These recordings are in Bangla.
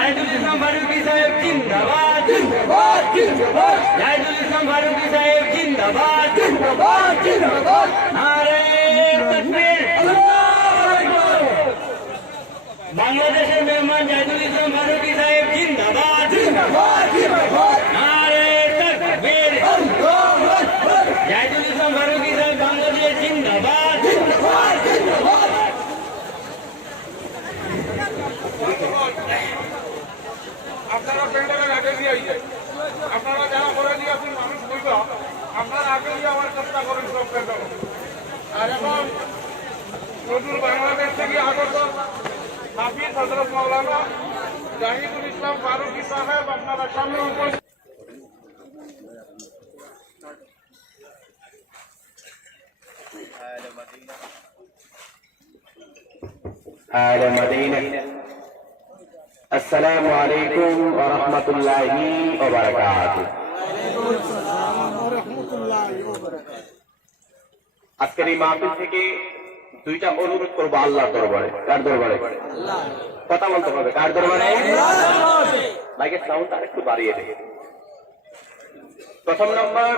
জাহিদুল ইসলাম ফারুকী সাহেব জিন্দাবাদ জিন্দাবাদ জিন্দাবাদ জাহিদুল ইসলাম ফারুকী সাহেব জিন্দাবাদ জিন্দাবাদ জিন্দাবাদ নারে তাকবীর বাংলাদেশের মেহমান জাহিদুল ইসলাম ফারুকী সাহেব জিন্দাবাদ জিন্দাবাদ জিন্দাবাদ নারে তাকবীর জাহিদুল ইসলাম ফারুকী সাহেব বাংলাদেশ জিন্দাবাদ জিন্দাবাদ জিন্দাবাদ আপনারা প্যান্ডেলের আগে দিয়ে যায় আপনারা যারা করে দিয়েছেন মানুষ বুঝল আপনারা আগে দিয়ে আমার চেষ্টা করেন সব প্যান্ডেল আর এখন নতুন বাংলাদেশ থেকে আগত হাফিজ হযরত মাওলানা জাহিদুল ইসলাম ফারুকী সাহেব আপনারা সামনে উপস্থিত آل مدينة السلام عليكم ورحمة الله وبركاته আজকের এই মাহফিল থেকে দুইটা অনুরোধ করবো আল্লাহর দরবারে। কার দরবারে? কথা বলতে হবে। কার দরবারে? মাইকের সাউন্ড আর একটু বাড়িয়ে দেবে। প্রথম নম্বর,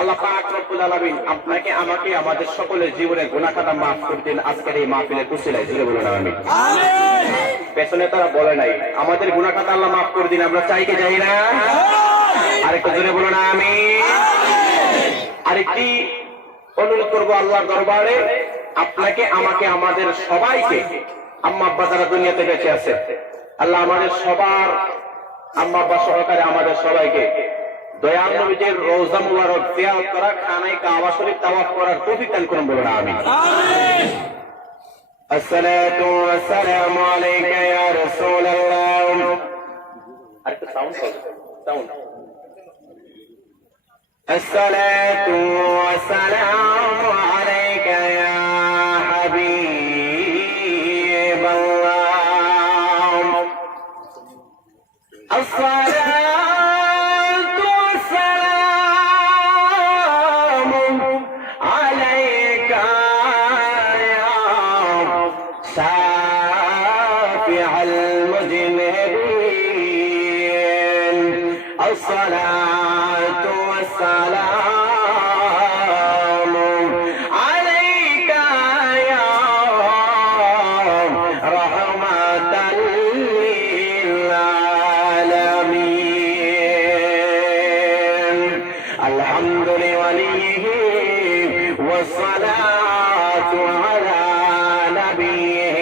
আল্লাহ পাক রব্বুল আলামিন আপনাকে আমাকে আমাদের সকলের জীবনের গুনাহ খাতা মাফ করে দিন আজকের এই মাহফিলের উসিলায়। জোরে বলুন আমিন। পেছনে তারা বলে নাই আমাদের গুনাহ খাতা আল্লাহ মাফ করে দিন, আমরা চাই কি চাই না? আরেকটু জোরে বলুন আমিন। আরেকটি অনুরোধ করবো আল্লাহর দরবারে, আপনাকে আমাকে আমাদের সবাইকে, আম্মা আব্বা যারা দুনিয়াতে বেঁচে আছে, আল্লাহ আমাদের সবার আম্মা আব্বা সহকারে আমাদের সবাইকে দয়াল নবীজির রওজা মুবারক জিয়ারত করা, খানায়ে কাবা শরীফ তাওয়াফ করার তৌফিক দান করুন। বলুন আমিন। আমিন। আসসালাতু ওয়াসসালামু আলাইকা ইয়া রাসূলুল্লাহ। আরেকটু সাউন্ড করুন, সাউন্ড। আসসালাতু ওয়াসসালামু আলাইকা ইয়া হাবিবাল্লাহ। আসসালাতু الصلاة والسلام عليك يا رحمة للعالمين. الحمد لوليه والصلاة على نبيه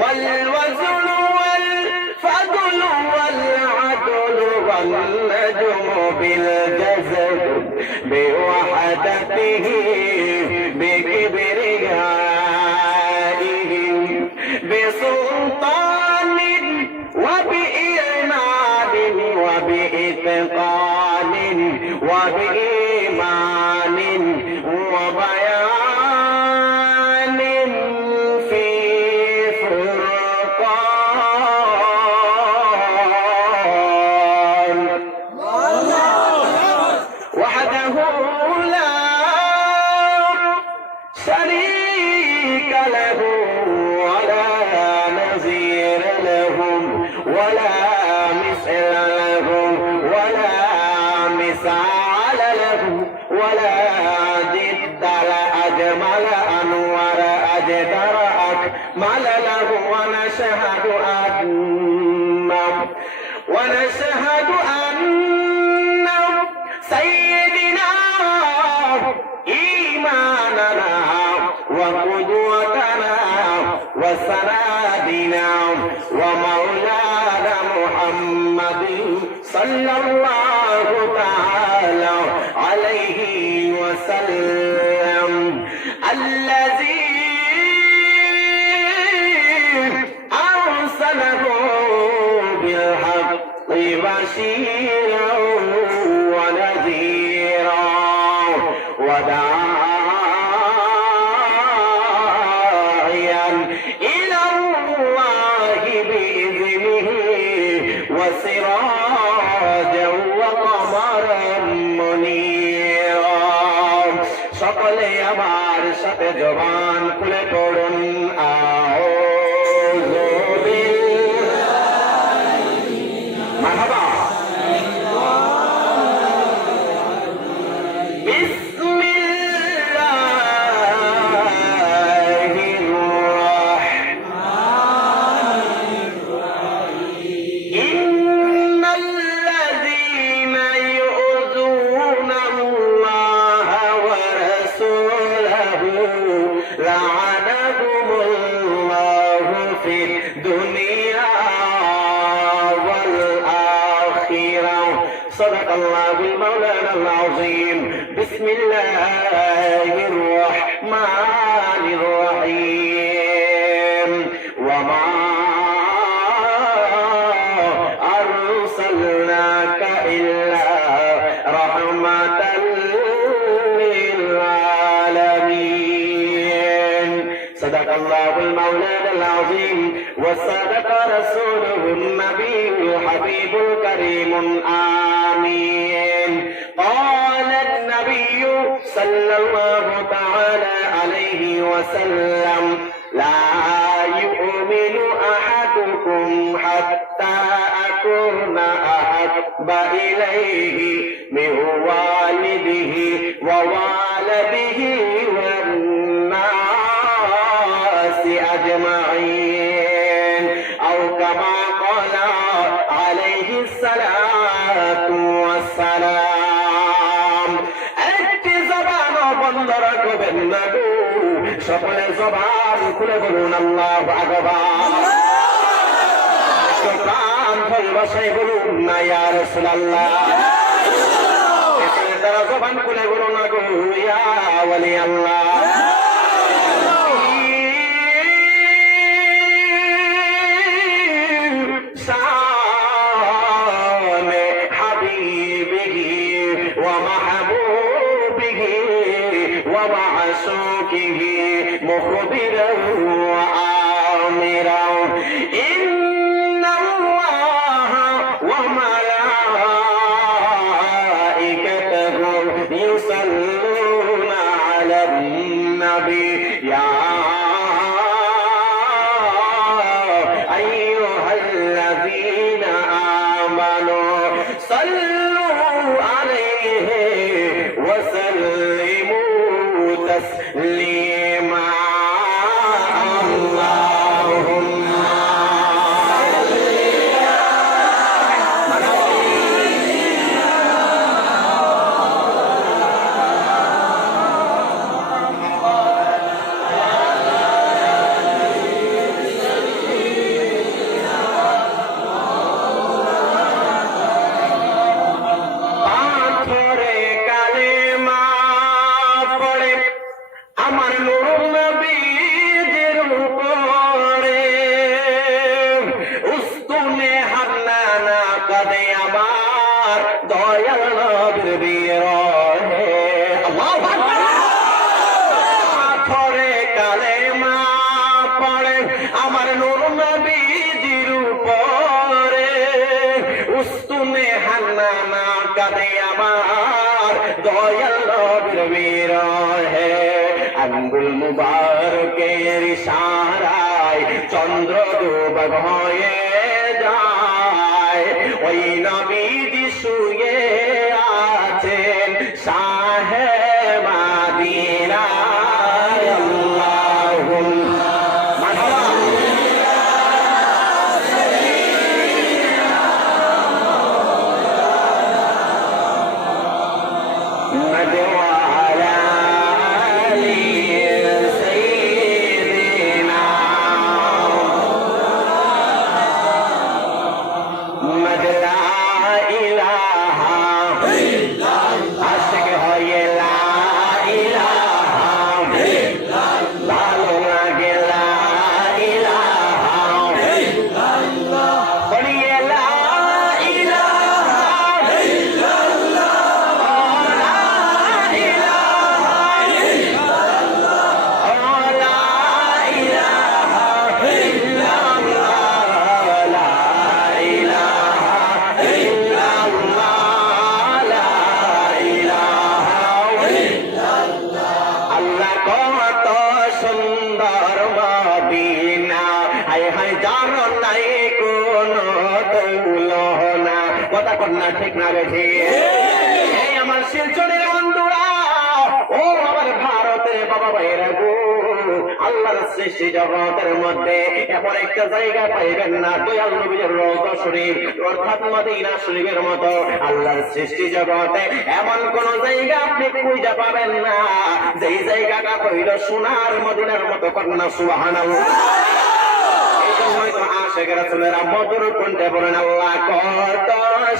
والوزن والفضل والعدل والنجم بالجسد بوحدته بكبريائه بسلطان وبإيمان وبإتقان وبإيمان وبيان في فرقان وحده لا شريك له ولا نظير له ولا مثل له ولا مثال له ولا ضد له أجمل أنور أجدر أكمل له ونشهد أن سيدنا إيماننا وقدوتنا وسندنا ومولانا محمد صلى الله تعالى عليه وسلم الذي أرسله بالحق بشيرا ونذيرا وداعيا إلى الله بإذنه وسراجا وقمرا منيرا. সকলে আমার সাথে জবান খুলে পড়ুন আউযু বিল্লাহি الدنيا والآخرة صدق الله المولانا العظيم بسم الله الرحمن الرحيم وما أرسلناك إلا رحمة للعالمين صدق الله المولانا العظيم وصدق رسوله النبي الحبيب الكريم آمين قال النبي صلى الله تعالى عليه وسلم لا يؤمن أحدكم حتى أكون أحب إليه من والده ووالده والناس أجمعين أو كما قال عليه الصلاة والسلام একটি জবান বন্ধ রাখবেন না গো সকলে জবান খুলে বলুন আল্লাহু আকবার প্রাণ ভালোবাসায় বলুন না ইয়া রাসূলুল্লাহ তারা জবান খুলে বলুন না গো ইয়া ওয়ালি আল্লাহ ومعشوقه مخبرا وآمرا إن الله وملائكته يصلون على النبي يا أيها الذين آمنوا صلوا عليه وسلموا تسليما اللهم আমার নূর নবীর উপরে উস্তুনে হান্নানা কাদে আমার দয়াল নবীর বিরহে আল্লাহু আকবার পাথরে কালেমা পড়ে আমার নূর নবীর উপরে উস্তুনে হান্নানা কাদে আমার দয়াল নবীর বিরহে আঙ্গুল মুবারকের ইশারায় চন্দ্র ডুবা হয়ে যায় ওই নবীজি শুয়ে আছেন শাহে মাদিনা আল্লাহুম্মা কথা কন্যা ঠিক না বেশি এই আমার শিলচরের বন্ধুরা ও আমার ভারতের বাবা ভাইরা গো আল্লাহর সৃষ্টি জগতের মধ্যে এমন একটা জায়গা পাইবেন না দয়াল নবীর রওজা শরীফ অর্থাৎ মদিনা শরীফের মতো আল্লাহর সৃষ্টি জগতে এমন কোন জায়গা আপনি খুঁজে পাবেন না যেই জায়গাটা হইল সোনার মদিনার মতো কন্যা সুবহানাল্লাহ এই জন্যই তো আশেখ রাসূলের মধুর কণ্ঠে বলেন আল্লাহ কত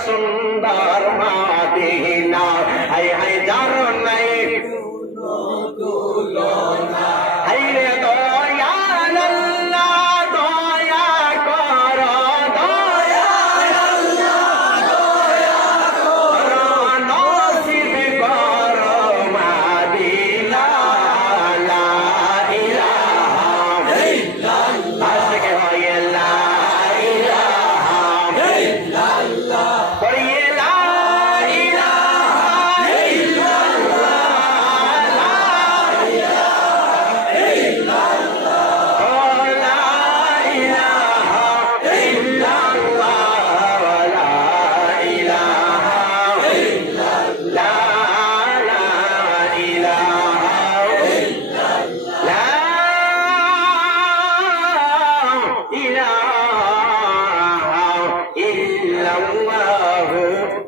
সুন্দর মদিনা হায় হায় যার নাই হায় রে দয়াল আল্লাহ দয়া কর দয়াল আল্লাহ দয়া কর নসিব কর মদিনা লা ইলাহা ইল্লাল্লাহ আশেখ হয় লা ইলাহা ইল্লাল্লাহ পড়িয়ে লা ইলাহা ইল্লাল্লাহ লা ইলাহা ইল্লাল্লাহ ও লা ইলাহা ইল্লাল্লাহ লা ইলাহা ইল্লাল্লাহ লা ইলাহা ইল্লাল্লাহু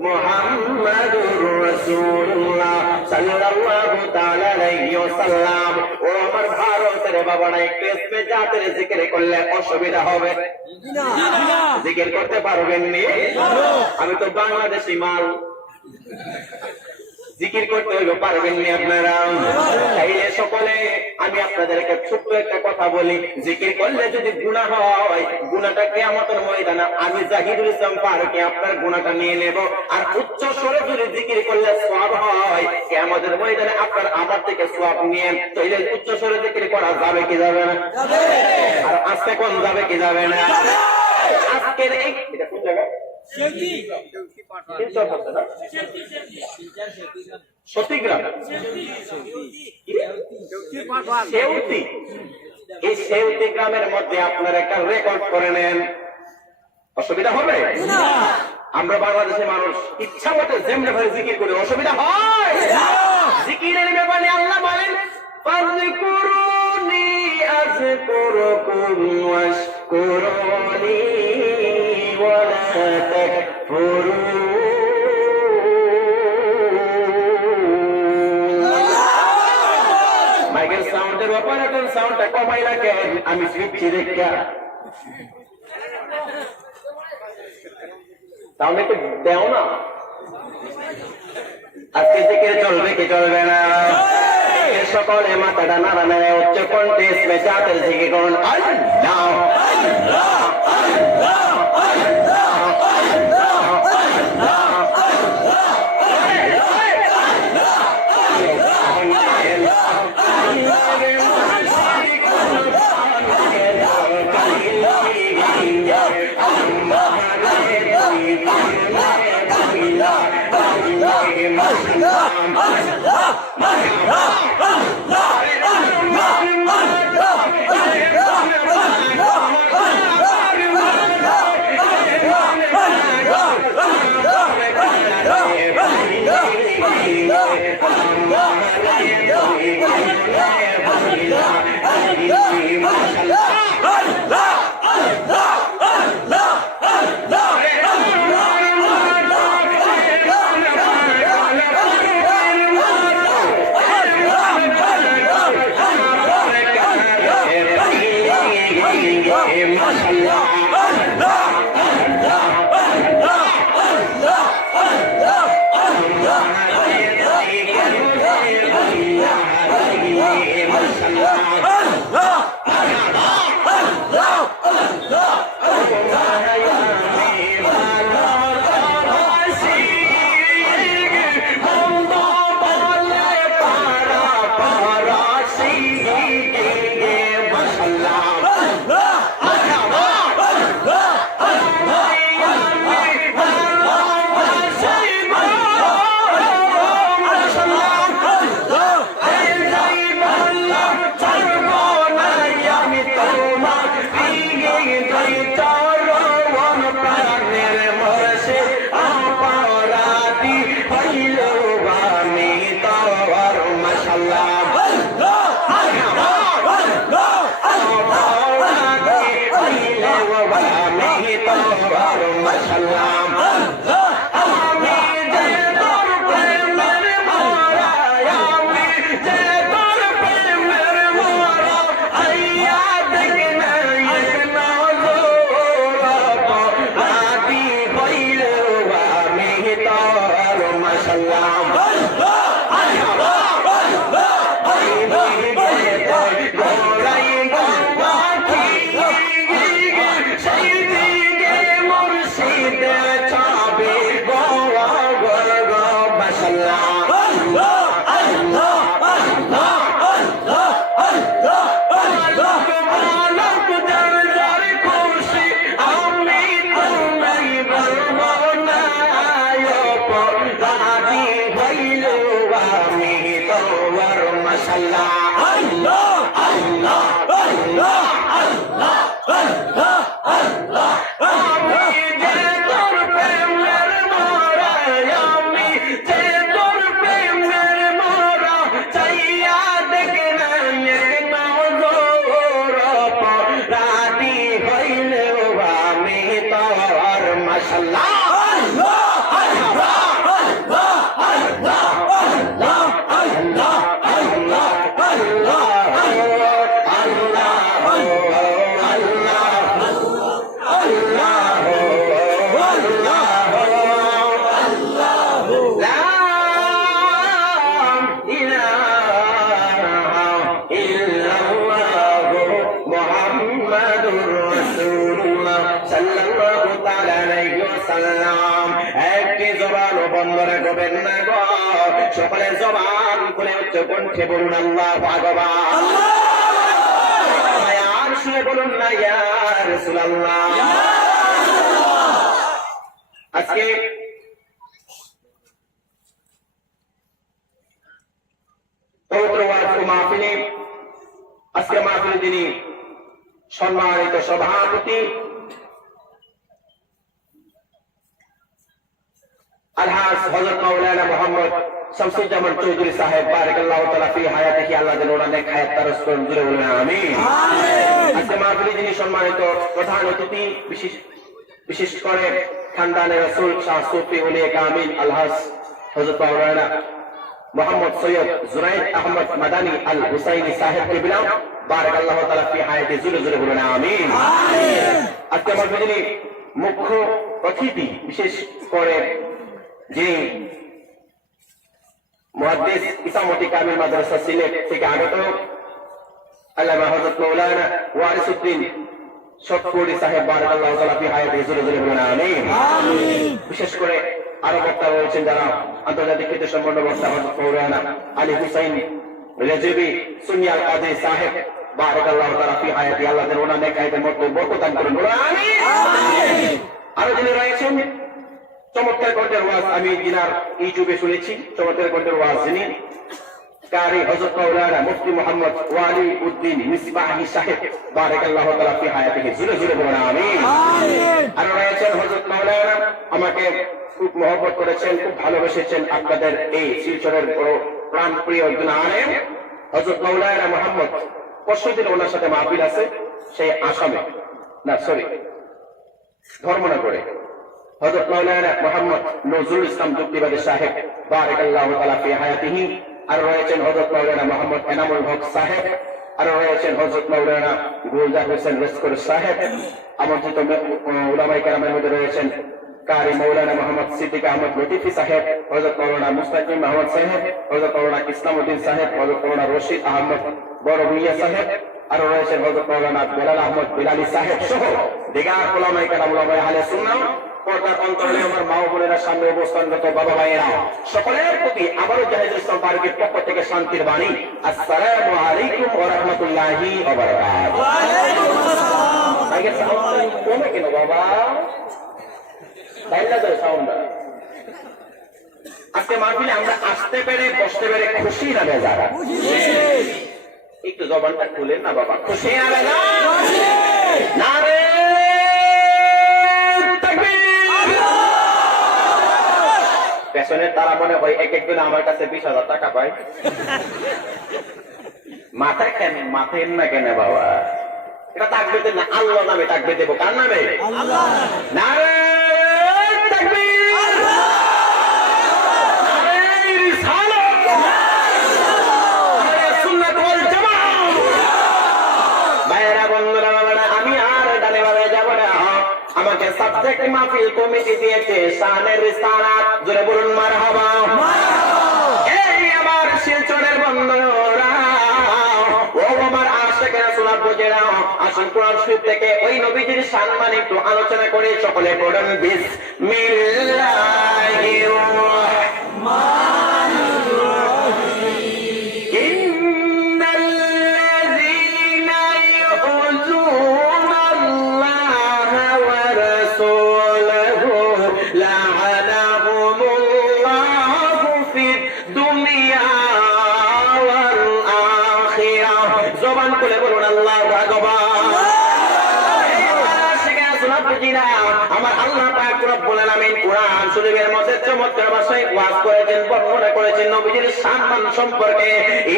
মুহাম্মাদুর রাসূলুল্লাহ সাল্লাল্লাহু তাআলা আলাইহি ওয়াসাল্লাম। ও আমার ভারতের বাবারা একটু ইসমে জাতের জিকির করলে অসুবিধা হবে না? জিকির করতে পারবেন নি? আমি তো বাংলাদেশি মাল, জিকির করতে হইলে পারবেন নি আপনারা? তাইলে সকলে আমি আপনাদেরকে ছোট্ট একটা কথা বলি, জিকির করলে যদি গুনাহ হয়, গুনাহটা কিয়ামতের ময়দানে আমি জাহিদুল ইসলাম ফারুকী আপনার গুনাহটা নিয়ে নেব। আর উচ্চ স্বরে যদি জিকির করলে সওয়াব হয়, কিয়ামতের ময়দানে আপনার আমার থেকে সওয়াব নিয়ে। তাইলে উচ্চ স্বরে জিকির করা যাবে কি যাবে না? যাবে। আর আস্তে কোন যাবে কি যাবে না? যাবে। আজকের এই এটা কোন জায়গা? সতীগ্রাম এই সেউতি গ্রামের মধ্যে আপনারা একটা রেকর্ড করে নেন, অসুবিধা হবে? আমরা বাংলাদেশের মানুষ ইচ্ছা মতো যেমনি ভাবে জিকির করি, অসুবিধা হয়? জিকিরের ব্যাপারে আল্লাহ বলেন ফাযকুরুনি আযকুরুকুম ওয়াশকুরুনি ওয়ালা তাকফুরুন। মাইকেল সাউন্ডের অপারেটর সাউন্ডটা কমাই রাখেন, আমি ফিরছি দেখা তাহলে একটু দেও না। আজকে থেকে চলবে কি চলবে না? সকলে মাথাটা নাড়ানো উচ্চ কণ্ঠে ইসমে জাতের জিকির করুন আল্লাহ আল্লাহ আল্লাহ আল্লাহ আল্লাহ আল্লাহ আল্লাহ আল্লাহ আল্লাহ আল্লাহ আল্লাহ আমি যে তোর প্রেমের মরা, আমি যে তোর প্রেমের মরা, চাইয়া দেখে না এক নজর রাতি হইলেও আমি তোর মাশাআল্লাহ সকলের জবান খুলে উচ্চ কণ্ঠে বলুন আল্লাহ ভগবান আর শুনে বলুন না ইয়া রাসূলুল্লাহ। আজকে পবিত্র ওয়াজ মাহফিলে আজকে মাহফিলে যিনি সম্মানিত সভাপতি আলহাজ হযরত মাওলানা মোহাম্মদ শামসুজ্জামান চৌধুরী সাহেব বারাকাল্লাহু তাআলা ফি হায়াতিহি, আল্লাহ যেন ওনার নেক হায়াত দারাজ করুন, জোরে বলুন আমিন। আজকে মাহফিলে যিনি সম্মানিত প্রধান অতিথি, বিশেষ করে খানদানে রাসূল শাহ সুফি উলিয়ে কামিল আলহাজ হযরত মাওলানা মোহাম্মদ সৈয়দ জুনাইদ আহমদ মাদানী আল হুসাইনি সাহেব কিবলা বারাকাল্লাহু তাআলা ফি হায়াতি, জোরে জোরে বলুন আমিন। আজকে মাহফিলে যিনি মুখ্য অতিথি, বিশেষ করে যিনি মুহাদ্দিস ইসামতি কামিল মাদ্রাসা সিলেট থেকে আগত আল্লামা হযরত মাওলানা ওয়ারিসউদ্দিন শতপুরি সাহেব বারাকাল্লাহু তাআলা ফি হায়াতিহি, জোরে জোরে বলুন আমিন। বিশেষ করে আরো বক্তা রয়েছেন যারা আন্তর্জাতিক খ্যাতি সম্পন্ন বক্তা হযরত মাওলানা আলী হুসাইন রেজবি সুনিয়াল কাজী সাহেব বারাকাল্লাহু তাআলা ফি হায়াতিহি, আল্লাহ যেন ওনার নেক হায়াতের মধ্যে বরকত দান করুন, বলুন আমিন। আরো যিনি রয়েছেন চমৎকার কণ্ঠের ওয়াজ, আমি যিনার ইউটিউবে শুনেছি, চমৎকার কণ্ঠের ওয়াজ যিনি কারি হযরত মাওলানা মুফতি মুহাম্মদ ওয়ালি উদ্দিন মিসবাহি সাহেব বারাকাল্লাহু তাআলা ফি হায়াতিহি, জোরে জোরে বলুন আমিন। আর রয়েছেন হযরত মাওলানা, আমাকে খুব মহব্বত করেছেন, খুব ভালোবেসেছেন, আপনাদের এই শিলচরের বড় প্রাণ প্রিয় একজন আলেম হযরত মাওলানা মোহাম্মদ, পরশুদিন ওনার সাথে মাহফিল আছে সেই আসামে, না সরি ধর্মনগরে, হযরত মাওলানা মোহাম্মদ নজরুল ইসলাম যুক্তিবাদী সাহেব বারাকাল্লাহু তাআলা ফি হায়াতিহি। আর রয়েছেন হযরত মাওলানা মোহাম্মদ এনামুল হক সাহেব, আর রয়েছেন হযরত মাওলানা গুলজার হোসেন লস্কর সাহেব। আমন্ত্রিত উলামায়ে কেরামের মধ্যে রয়েছেন কারি মাওলানা মোহাম্মদ সিদ্দিক আহমদ লতিফি সাহেব, হযরত মাওলানা মুস্তাকিম আহমদ সাহেব, হযরত মাওলানা ইসলামউদ্দিন সাহেব, হযরত মাওলানা রশিদ আহমদ বড় মিয়া সাহেব, আর রয়েছেন হযরত মাওলানা বেলাল আহমদ বিলালি সাহেব সহ দিগার উলামায়ে কেরাম, উলামায়ে আহলে সুন্নাহ, পর্দার অন্তরালে আমার মা ও বোনেরা, সামনে অবস্থানরত বাবা ভাইয়েরা, সকলের প্রতি আবারও জাহিদুল ইসলাম ফারুকীর পক্ষ থেকে শান্তির বাণী, আসসালামু আলাইকুম ওয়া রাহমাতুল্লাহি ওয়া বারাকাতুহু। ওয়া আলাইকুম আসসালাম। আগে সাউন্ড কমে কেন বাবা, বাইরে দাও সাউন্ড। আজকে মাহফিলে আমরা আসতে পেরে বসতে পেরে খুশি না বেজার? একটু জবানটা খুলেন না বাবা, খুশি না বেজার? না রে পেছনের তারা মনে হয় এক একদিন আমার কাছে 20,000 টাকা পায়। মাথায় কেন মাথায় না কেন বাবা, এটা তাকবীর না, আল্লাহ নামে তাকবীর দেবো। কার নামে? আল্লাহ। নারে তাকবীর, নারে রিসালাত, নারে সুন্নাত ওয়াল জামাত। ভাইরা বন্ধুরা, আমি আর ডানে বামে যাব না, আমাকে সাবজেক্ট মাহফিল কমিটি দিয়েছে শানের রিসালাত, জোরে বলুন মারহাবা। এই আমার শিলচরের বন্ধুরা, ও আমার আশিকেরা, সুন্নাত বুঝেরা, আসুন কোরআন শরীফ থেকে ওই নবীজির সম্মানে একটু আলোচনা করে সকলে পড়ুন বিসমিল্লাহির রাহমানির রাহিম। ইন্নাল্লাযীনা ইউযুনাল্লাহা ওয়া রাসূলাহু লা'আনাহুমুল্লাহু ফিদ দুনিয়া ওয়াল বুঝিনা আমার আল্লাহ পাক রব্বুল আলামিন কোরআন শরীফের মধ্যে চমৎকার ভাষায় ওয়াজ করেছেন, বর্ণনা করেছেন নবীজির সম্মান সম্পর্কে।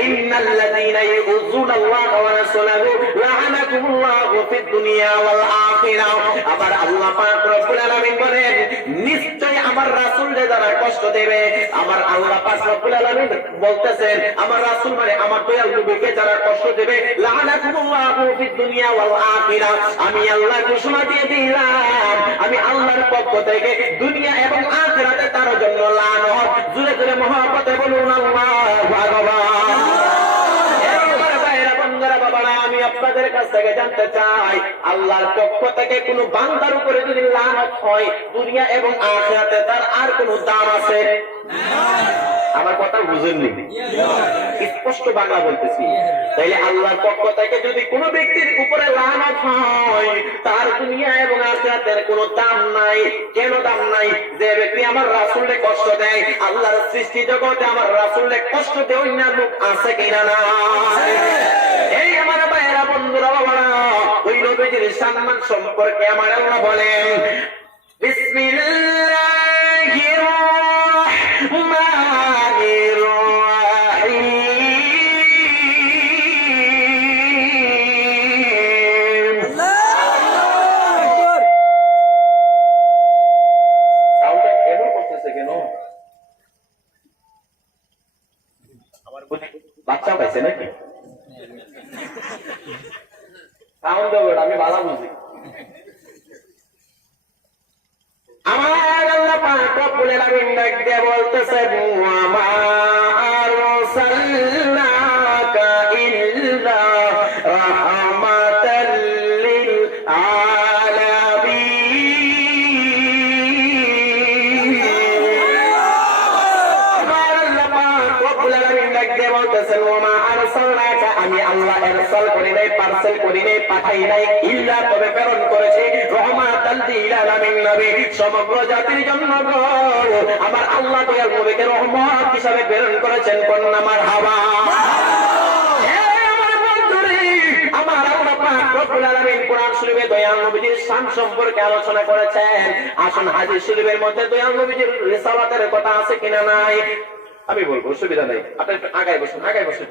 ইন্নাল্লাযীনা ইউযুনাল্লাহা ওয়া রাসূলাহু লা'নাকুমুল্লাহু ফিদ দুনিয়া ওয়াল আখিরাহ। আবার আল্লাহ পাক রব্বুল আলামিন বলেন, নিশ্চয় আমার রাসূলকে যারা কষ্ট দেবে, আমার আল্লাহ পাক রব্বুল আলামিন বলতেছেন আমার রাসূল মানে আমার দয়াল নবীকে যারা কষ্ট দেবে, লা'নাকুমুল্লাহু ফিদ দুনিয়া ওয়াল আখিরাহ, আমি আল্লাহ ঘোষণা দিয়ে দিলাম, আমি আল্লাহর পক্ষ থেকে দুনিয়া এবং আখিরাতে তার জন্য লানত। জোরে জোরে মহব্বতে বলুন আল্লাহু আকবার। এবার ভাইরা বন্ধুরা বাবারা, আমি আপনাদের কাছ থেকে জানতে চাই, আল্লাহর পক্ষ থেকে কোনো বান্দার উপরে যদি লানত হয়, দুনিয়া এবং আখিরাতে তার আর কোনো দাম আছে? আমার কথা বুঝেননি? স্পষ্ট বাংলা বলতেছি। তাইলে আল্লাহর পক্ষ থেকে যদি কোনো ব্যক্তির উপরে লানত হয়, তার দুনিয়া এবং আখিরাতের কোনো দাম নাই। কেন দাম নাই? যে ব্যক্তি আমার রাসূলকে কষ্ট দেয়, আল্লাহর সৃষ্টি জগতে আমার রাসূলকে কষ্ট দেয় না লোক আছে কিনা না? এই আমার ভাইয়েরা বন্ধুরা বাবারা, ওই নবীজির সম্মান সম্পর্কে আমার আল্লাহ বলেন, বিসমিল্লাহির রাহমানির রাহিম। সাউন্ডটা কেন করতেছে কেন? আমার বুঝি বাচ্চা পাইছে নাকি? সাউন্ড দেবো, আমি ভালো বুঝি। আমার আল্লাহ পাক রব্বুল আলামিন ডাক দিয়ে বলতেছেন, ওয়া মা আরসালনাকা ইল্লা রাহমাতাল লিল আলামিন। আমার আল্লাহ পাক রব্বুল আলামিন ডাক দিয়ে বলতেছেন, ওয়া মা আরসালনাকা, আমি আল্লাহ ইরসাল করি নাই, পার্সেল করি নাই, পাঠাই নাই, ইল্লা তবে প্রেরণ করেছি রাহমাতাল লিল আলামিন, নবী সমগ্র জাতির জন্য আমার আল্লাহ দয়াল নবীকে রহমত হিসাবে প্রেরণ করেছেন। কোন নামার হাওয়া। আমার বন্ধুরে, আমার আল্লাহ পাক রব্বুল আলামিন কোরআন শরীফে দয়াল নবীর শান সম্পর্কে আলোচনা করেছেন। আসুন হাদিস শরীফের মধ্যে দয়াল নবীর রিসালাতের কথা আছে কিনা নাই আমি বলবো, অসুবিধা নাই। আপনি একটু আগায় বসুন, আগায় বসুন,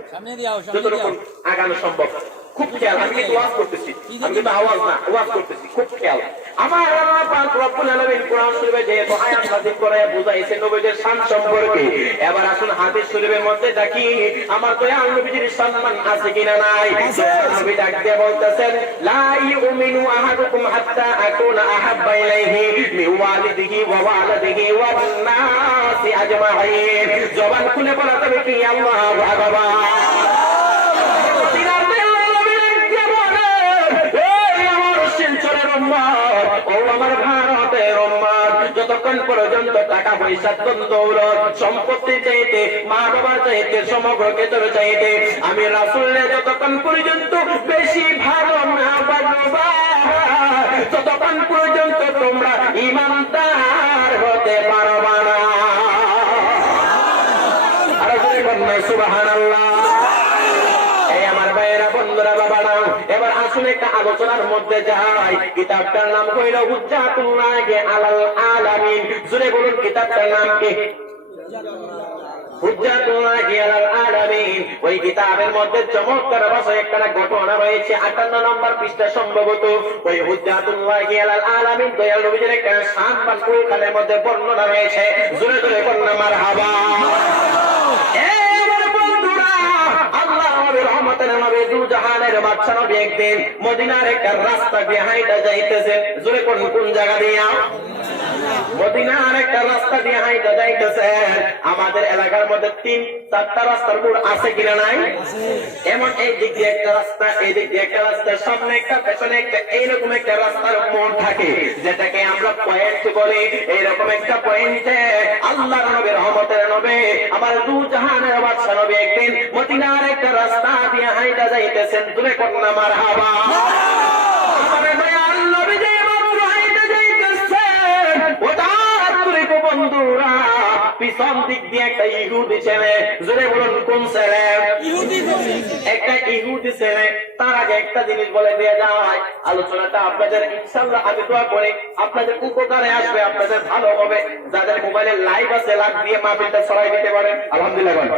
যতটুকু আগানো সম্ভব। খুব খেয়াল, আমি কিন্তু ওয়াজ করতেছি, আমি কিন্তু আওয়াজ না, ওয়াজ করতেছি, খুব খেয়াল। আমার আল্লাহ পাক রব্বুল আলামিন কোরআন শরীফে যেহেতু আয়াত নাযিল করে বুঝাইছে নবীদের শান সম্পর্কে, এবার আসুন হাদিস শরীফের মধ্যে দেখি আমার দয়াল নবীর সম্মান আছে কিনা নাই। নবী ডাক দিয়ে বলতেছেন, লা ইউমিনু আহাদুকুম হাত্তা আকুনা আহাব্বা ইলাইহি মিন ওয়ালিদিহি ওয়া ওয়ালাদিহি ওয়ান নাসি আজমাইন। জবান খুলে বলা যাবে কি আল্লাহু আকবার। আমার ভারতের উম্মত, যতক্ষণ পর্যন্ত টাকা পয়সা দৌলত সম্পত্তি চাইতে, মা বাবা চাইতে, সমগ্র ক্ষেত্র চাইতে আমি রাসূলের যতক্ষণ পর্যন্ত বেশি ভালো না বানাবা, ততক্ষণ পর্যন্ত তোমরা ঈমানদার হতে পারবা না। আর সুবহানাল্লাহ। আমার ভাইয়েরা বন্ধুরা বাবারা, এবার আসুন একটা আলোচনার মধ্যে যাই। কিতাবটার নাম হইল হুজ্জাতুল্লাহি আলাল আলামিন। জোরে বলুন কিতাবটার নাম কি? হুজ্জাতুল্লাহি আলাল আলামিন। ওই কিতাবের মধ্যে চমৎকার ভাষায় একটা ঘটনা রয়েছে, 58 নম্বর পৃষ্ঠা সম্ভবত। ওই হুজ্জাতুল্লাহি আলাল আলামিন দয়াল নবীর একটা শান বা কুলখানের মধ্যে বর্ণনা রয়েছে। জোরে জোরে বলুন মারহাবা। জাহানের বাদশা নবী একদিন মদিনার একটা রাস্তা দিয়ে হাইটা যাইতেছেন। জোরে কোন কোন জায়গা দিয়া? মদিনার একটা রাস্তা দিয়ে হাইটা যাইতেছেন। আমাদের এলাকার মধ্যে 3-4টা রাস্তার মোড় আছে কিনা নাই? এমন এই দিক দিয়ে একটা রাস্তা, এই দিক দিয়ে একটা রাস্তা, সামনে একটা, পেছনে একটা, এইরকম একটা রাস্তার মোড় থাকে, যেটাকে আমরা পয়েন্ট বলি। এইরকম একটা পয়েন্টে আল্লাহর নবী রহমতের নবী আমার দু জাহানের বাদশা নবী একদিন মদিনার একটা রাস্তা দিয়ে হাইটা যাইতেছেন। দূরে কন্যা মারহাবা। বন্ধুরা, পিছন দিক দিয়ে একটা ইহুদি ছেলে, জোরে বলুন কোন ছেলে? একটা ইহুদি ছেলে, তার যাওয়ার আগে একটা জিনিস বলে দিয়ে যায়, আলোচনাটা আপনাদের ইনশাআল্লাহ আমি দোয়া করি আপনাদের উপকারে আসবে, আপনাদের ভালো হবে। যাদের মোবাইলে লাইভ আছে লাইভ দিয়ে মাহফিলটা ছড়াই দিতে পারেন। আলহামদুলিল্লাহ বলেন।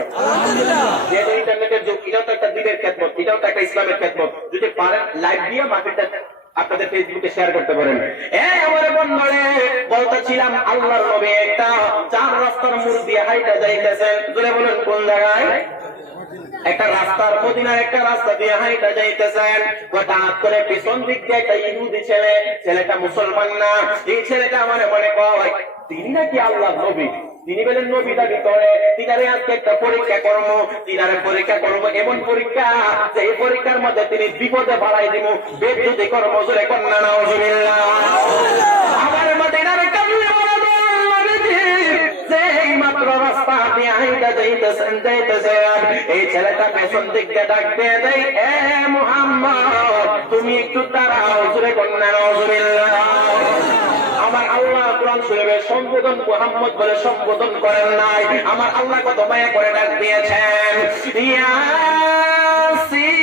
যেহেতু ইন্টারনেটের যুগ, এটাও তো একটা দ্বীনের খেদমত, এটাও তো একটা ইসলামের খেদমত। যদি পারেন লাইভ দিয়ে মাহফিলটা আপনাদের ফেসবুকে শেয়ার করতে পারেন। আমার বন্ধুরে বলতেছিলাম আল্লাহর নবী একটা 4 রাস্তার মোড় দিয়ে হাইটা যাইতেছেন। জোরে বলেন কোন জায়গায়? একটা রাস্তার, মদিনার একটা রাস্তা দিয়ে হাইটা যাইতেছেন। হঠাৎ করে পিছন দিক দিয়ে একটা ইহুদি ছেলে, ছেলেটা মুসলমান না, এই ছেলেটা মনে মনে কয় তিনি নাকি আল্লাহর নবী। তিনি বলেন নবী দাবি করে, তিনারে আজকে একটা পরীক্ষা করবো, তিনারে পরীক্ষা করবো, এমন পরীক্ষা যে এই পরীক্ষার মধ্যে তিনি বিপদে বাড়াই দিব, বেজ্জতি করবো। জোরে কন্যা নাউজুবিল্লাহ। আমার মদিনার কামলে মাত্র রাস্তা দিয়ে হাইটা যাইতেছেন, এই ছেলেটা পেছন দিক দিয়ে ডাক দিয়ে দেয়, এ মুহাম্মদ তুমি একটু দাঁড়াও। জোরে কন্যা নাউজুবিল্লাহ। আমার আল্লাহ কোরআন শরীফে সম্বোধন মুহাম্মদ বলে সম্বোধন করেন নাই, আমার আল্লাহ কত মায়া করে ডাক দিয়েছেন, ইয়াসিন।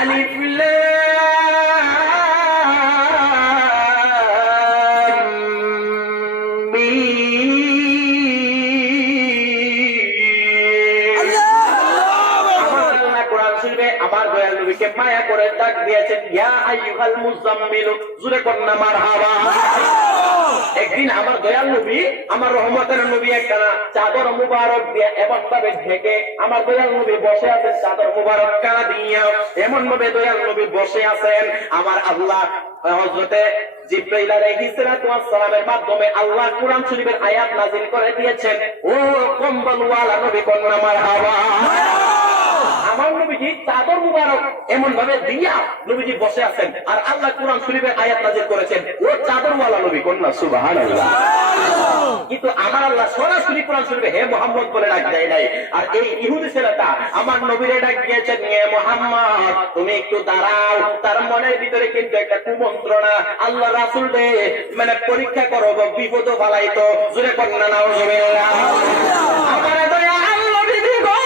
আলিফ লাম মিম। আমার দয়াল নবীকে মায়া করে ডাক দিয়েছেন, ইয়া আইয়ুহাল মুজাম্মিল। জোরে কন্যা মারহাবা। একদিন আমার দয়াল নবী, আমার রহমতের নবী একটা চাদর মুবারক দিয়ে এমন ভাবে ঢেকে আমার দয়াল নবী বসে আছেন, চাদর মুবারক কানা দিয়া এমন ভাবে দয়াল নবী বসে আছেন। আমার আল্লাহ হযরতে জিবরাইল আলাইহিস সালাতু ওয়াস সালামের মাধ্যমে আল্লাহ কোরআন শরীফের আয়াত নাযিল করে দিয়েছেন। ও কম্বলওয়ালা নবী কন্যা মারহাবা। আমার নবীজি চাদর মুবারক এমন ভাবে দিয়া নবীজি বসে আছেন, আর আল্লাহ কোরআন শরীফের আয়াত নাযিল করেছেন। ও চাদরওয়ালা নবী কন্যা সুবহানাল্লাহ। কিন্তু আমার আল্লাহ সরাসরি কোরআন শরীফে হে মুহাম্মদ বলে ডাক দেয় নাই। আর এই ইহুদি ছেলেটা আমার নবীরে ডাক দিয়েছেন, হে মুহাম্মদ তুমি একটু দাঁড়াও। তার মনের ভিতরে কিন্তু একটা কুমন্ত্রণা, আল্লাহ রাসূল রে মানে পরীক্ষা করব, বিপদ বালাইতো। জোরে কন্যা নাউজুবিল্লাহ। আমার দয়া আল্লাহ বিধি গো,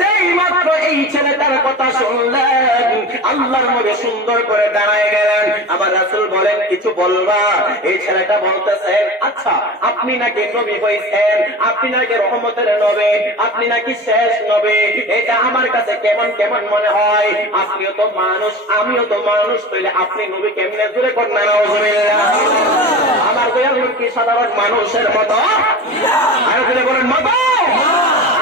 যেই মাত্র এই ছেলেটার কথা শুনলেন আল্লাহর নবী সুন্দর করে দাঁড়ায় গেলেন। আমার রাসূল বলেন কিছু বলবা? এই ছেলেটা বলতেছেন, আচ্ছা আপনি নাকি নবী হইছেন, আপনি নাকি রহমতের নবী, আপনি নাকি শেষ নবী, এটা আমার কাছে কেমন কেমন মনে হয়। আপনিও তো মানুষ, আমিও তো মানুষ, তাইলে আপনি নবী কেমনে? জোরে কন্যা নাউজুবিল্লাহ। আমার দয়াল নবী কি সাধারণ মানুষের মতো? আর জোরে বলেন মতো?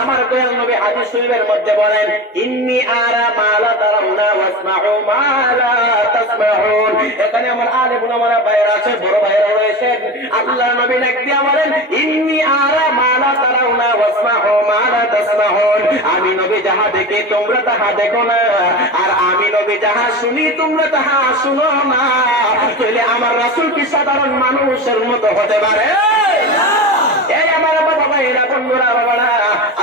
আমার দয়াল নবী হাদিস শরীফের মধ্যে বলেন, ইন্নী আরা মা লা তারাউনা ওয়াসমাউ মা লা তাসমাউন। এখানে আমার আলেম উলামারা ভাইরা আছে, বড় ভাইরা রয়েছেন। আল্লাহর নবী ডাক দিয়া বলেন, ইন্নী আরা মা লা তারাউনা ওয়াসমাউ মা লা তাসমাউন। আমি নবী যাহা দেখি তোমরা তাহা দেখো না, আর আমি নবী যাহা শুনি তোমরা তাহা শুনো না। তাহলে আমার রাসূল কি সাধারণ মানুষের মতো হতে পারে? এই আমার বাবা ভাইরা বন্ধুরা বাবারা,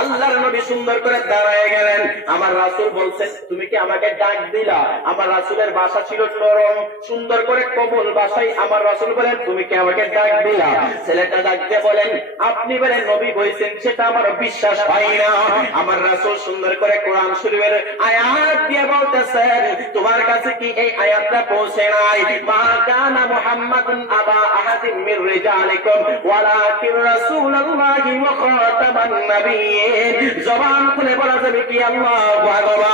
আল্লাহর নবী সুন্দর করে দাঁড়ায় গেলেন। আমার রাসূল বলছেন তুমি কি আমাকে ডাক দিলা? আমার রাসূলের ভাষা ছিল নরম, সুন্দর করে কোমল ভাষায় আমার রাসূল বলেন তুমি কি আমাকে ডাক দিলা? ছেলেটা ডাক দিয়ে বলেন আপনি বলেন নবী হইছেন সেটা আমার বিশ্বাস হয় না। আমার রাসূল সুন্দর করে কোরআন শরীফের আয়াত দিয়ে বলতেছেন তোমার কাছে কি এই আয়াতটা পৌঁছে নাই? মা কানা মুহাম্মাদুন আবা আহাদিন মির রিজালিকুম ওয়ালাকিন রাসূলুল্লাহি ওয়া খাতামান নাবিয়্যিন। জবান খুলে বলা যাবে কি আল্লাহু আকবার।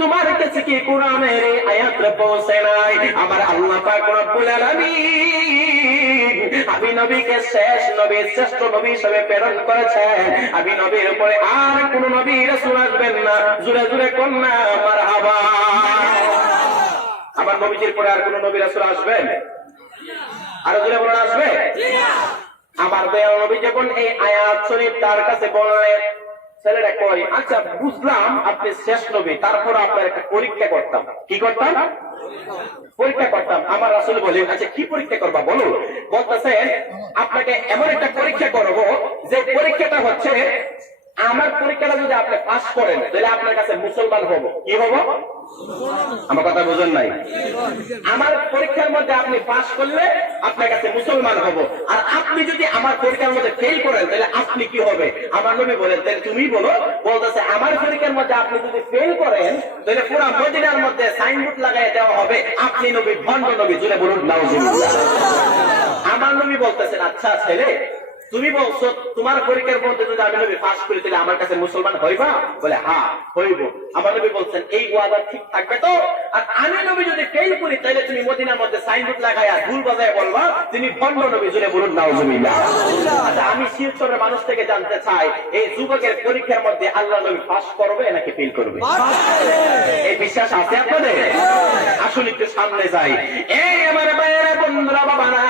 তোমার কাছে কি কোরআনের আয়াতটা পৌঁছে নাই? আমার আল্লাহ পাক রব্বুল আলামিন আমি নবীকে শেষ নবী, শ্রেষ্ঠ নবী হিসেবে প্রেরণ করেছেন। আমি নবীর উপরে আর কোন নবী রাসূল আসবেন না। জোরে জোরে কন্যা মারহাবা। আমার নবীজির পরে আর কোন নবী রাসূল আসবেন? আরো জোরে বলেন আসবে? আমার দয়াল নবী যখন এই আয়াত শরীফ তার কাছে বললেন, ছেলেটা কই আচ্ছা বুঝলাম আপনি শেষ নবী, তারপর আপনার একটা পরীক্ষা করতাম। কি করতাম? পরীক্ষা করতাম। আমার রাসূল বলেন আচ্ছা কি পরীক্ষা করবা বলো? বলতেছেন আপনাকে এমন একটা পরীক্ষা করব যে পরীক্ষাটা হচ্ছে আমার পরীক্ষাটা যদি আপনি পাস করেন তাহলে আপনার কাছে মুসলমান হব। কি হব? আমার কথা বুঝেন নাই? আমার পরীক্ষার মধ্যে আপনি পাস করলে আপনার কাছে মুসলমান হব, আর আপনি যদি আমার পরীক্ষার মধ্যে ফেল করেন তাহলে আপনি কি হবে? আমার নবী বলেন, তাহলে তুমি বলো। বলতেছে আমার পরীক্ষার মধ্যে আপনি যদি ফেল করেন তাহলে পুরো মদিনার মধ্যে সাইনবোর্ড লাগাই দেওয়া হবে, আপনি নবী ভণ্ড নবী। জুড়ে বলুন নাউজুবিল্লাহ। আমার নবী বলতেছেন, আচ্ছা ছেলে, তুমি বলছো তোমার পরীক্ষার মধ্যে যদি আমি নবী পাস করি তাহলে আমার কাছে মুসলমান হইবা? বলে হ্যাঁ হইব। আমার নবী বলছেন, এই ওয়াদা ঠিক থাকবে তো? আর আমি নবী যদি ফেল করি তাহলে তুমি মদিনার মধ্যে সাইনবোর্ড লাগাইয়া ঢুল বাজায় বলবা তিনি ভণ্ড নবী। জুড়ে বলুন নাউজুবিল্লাহ। আচ্ছা, আমি শিলচরের মানুষ থেকে জানতে চাই, এই যুবকের পরীক্ষার মধ্যে আল্লাহ নবী পাস করবে নাকি ফেল করবে? এই বিশ্বাস আছে আপনাদের? আসুন একটু সামনে যাই। এই আমার ভাইয়েরা, বন্ধুরা, বাবারা,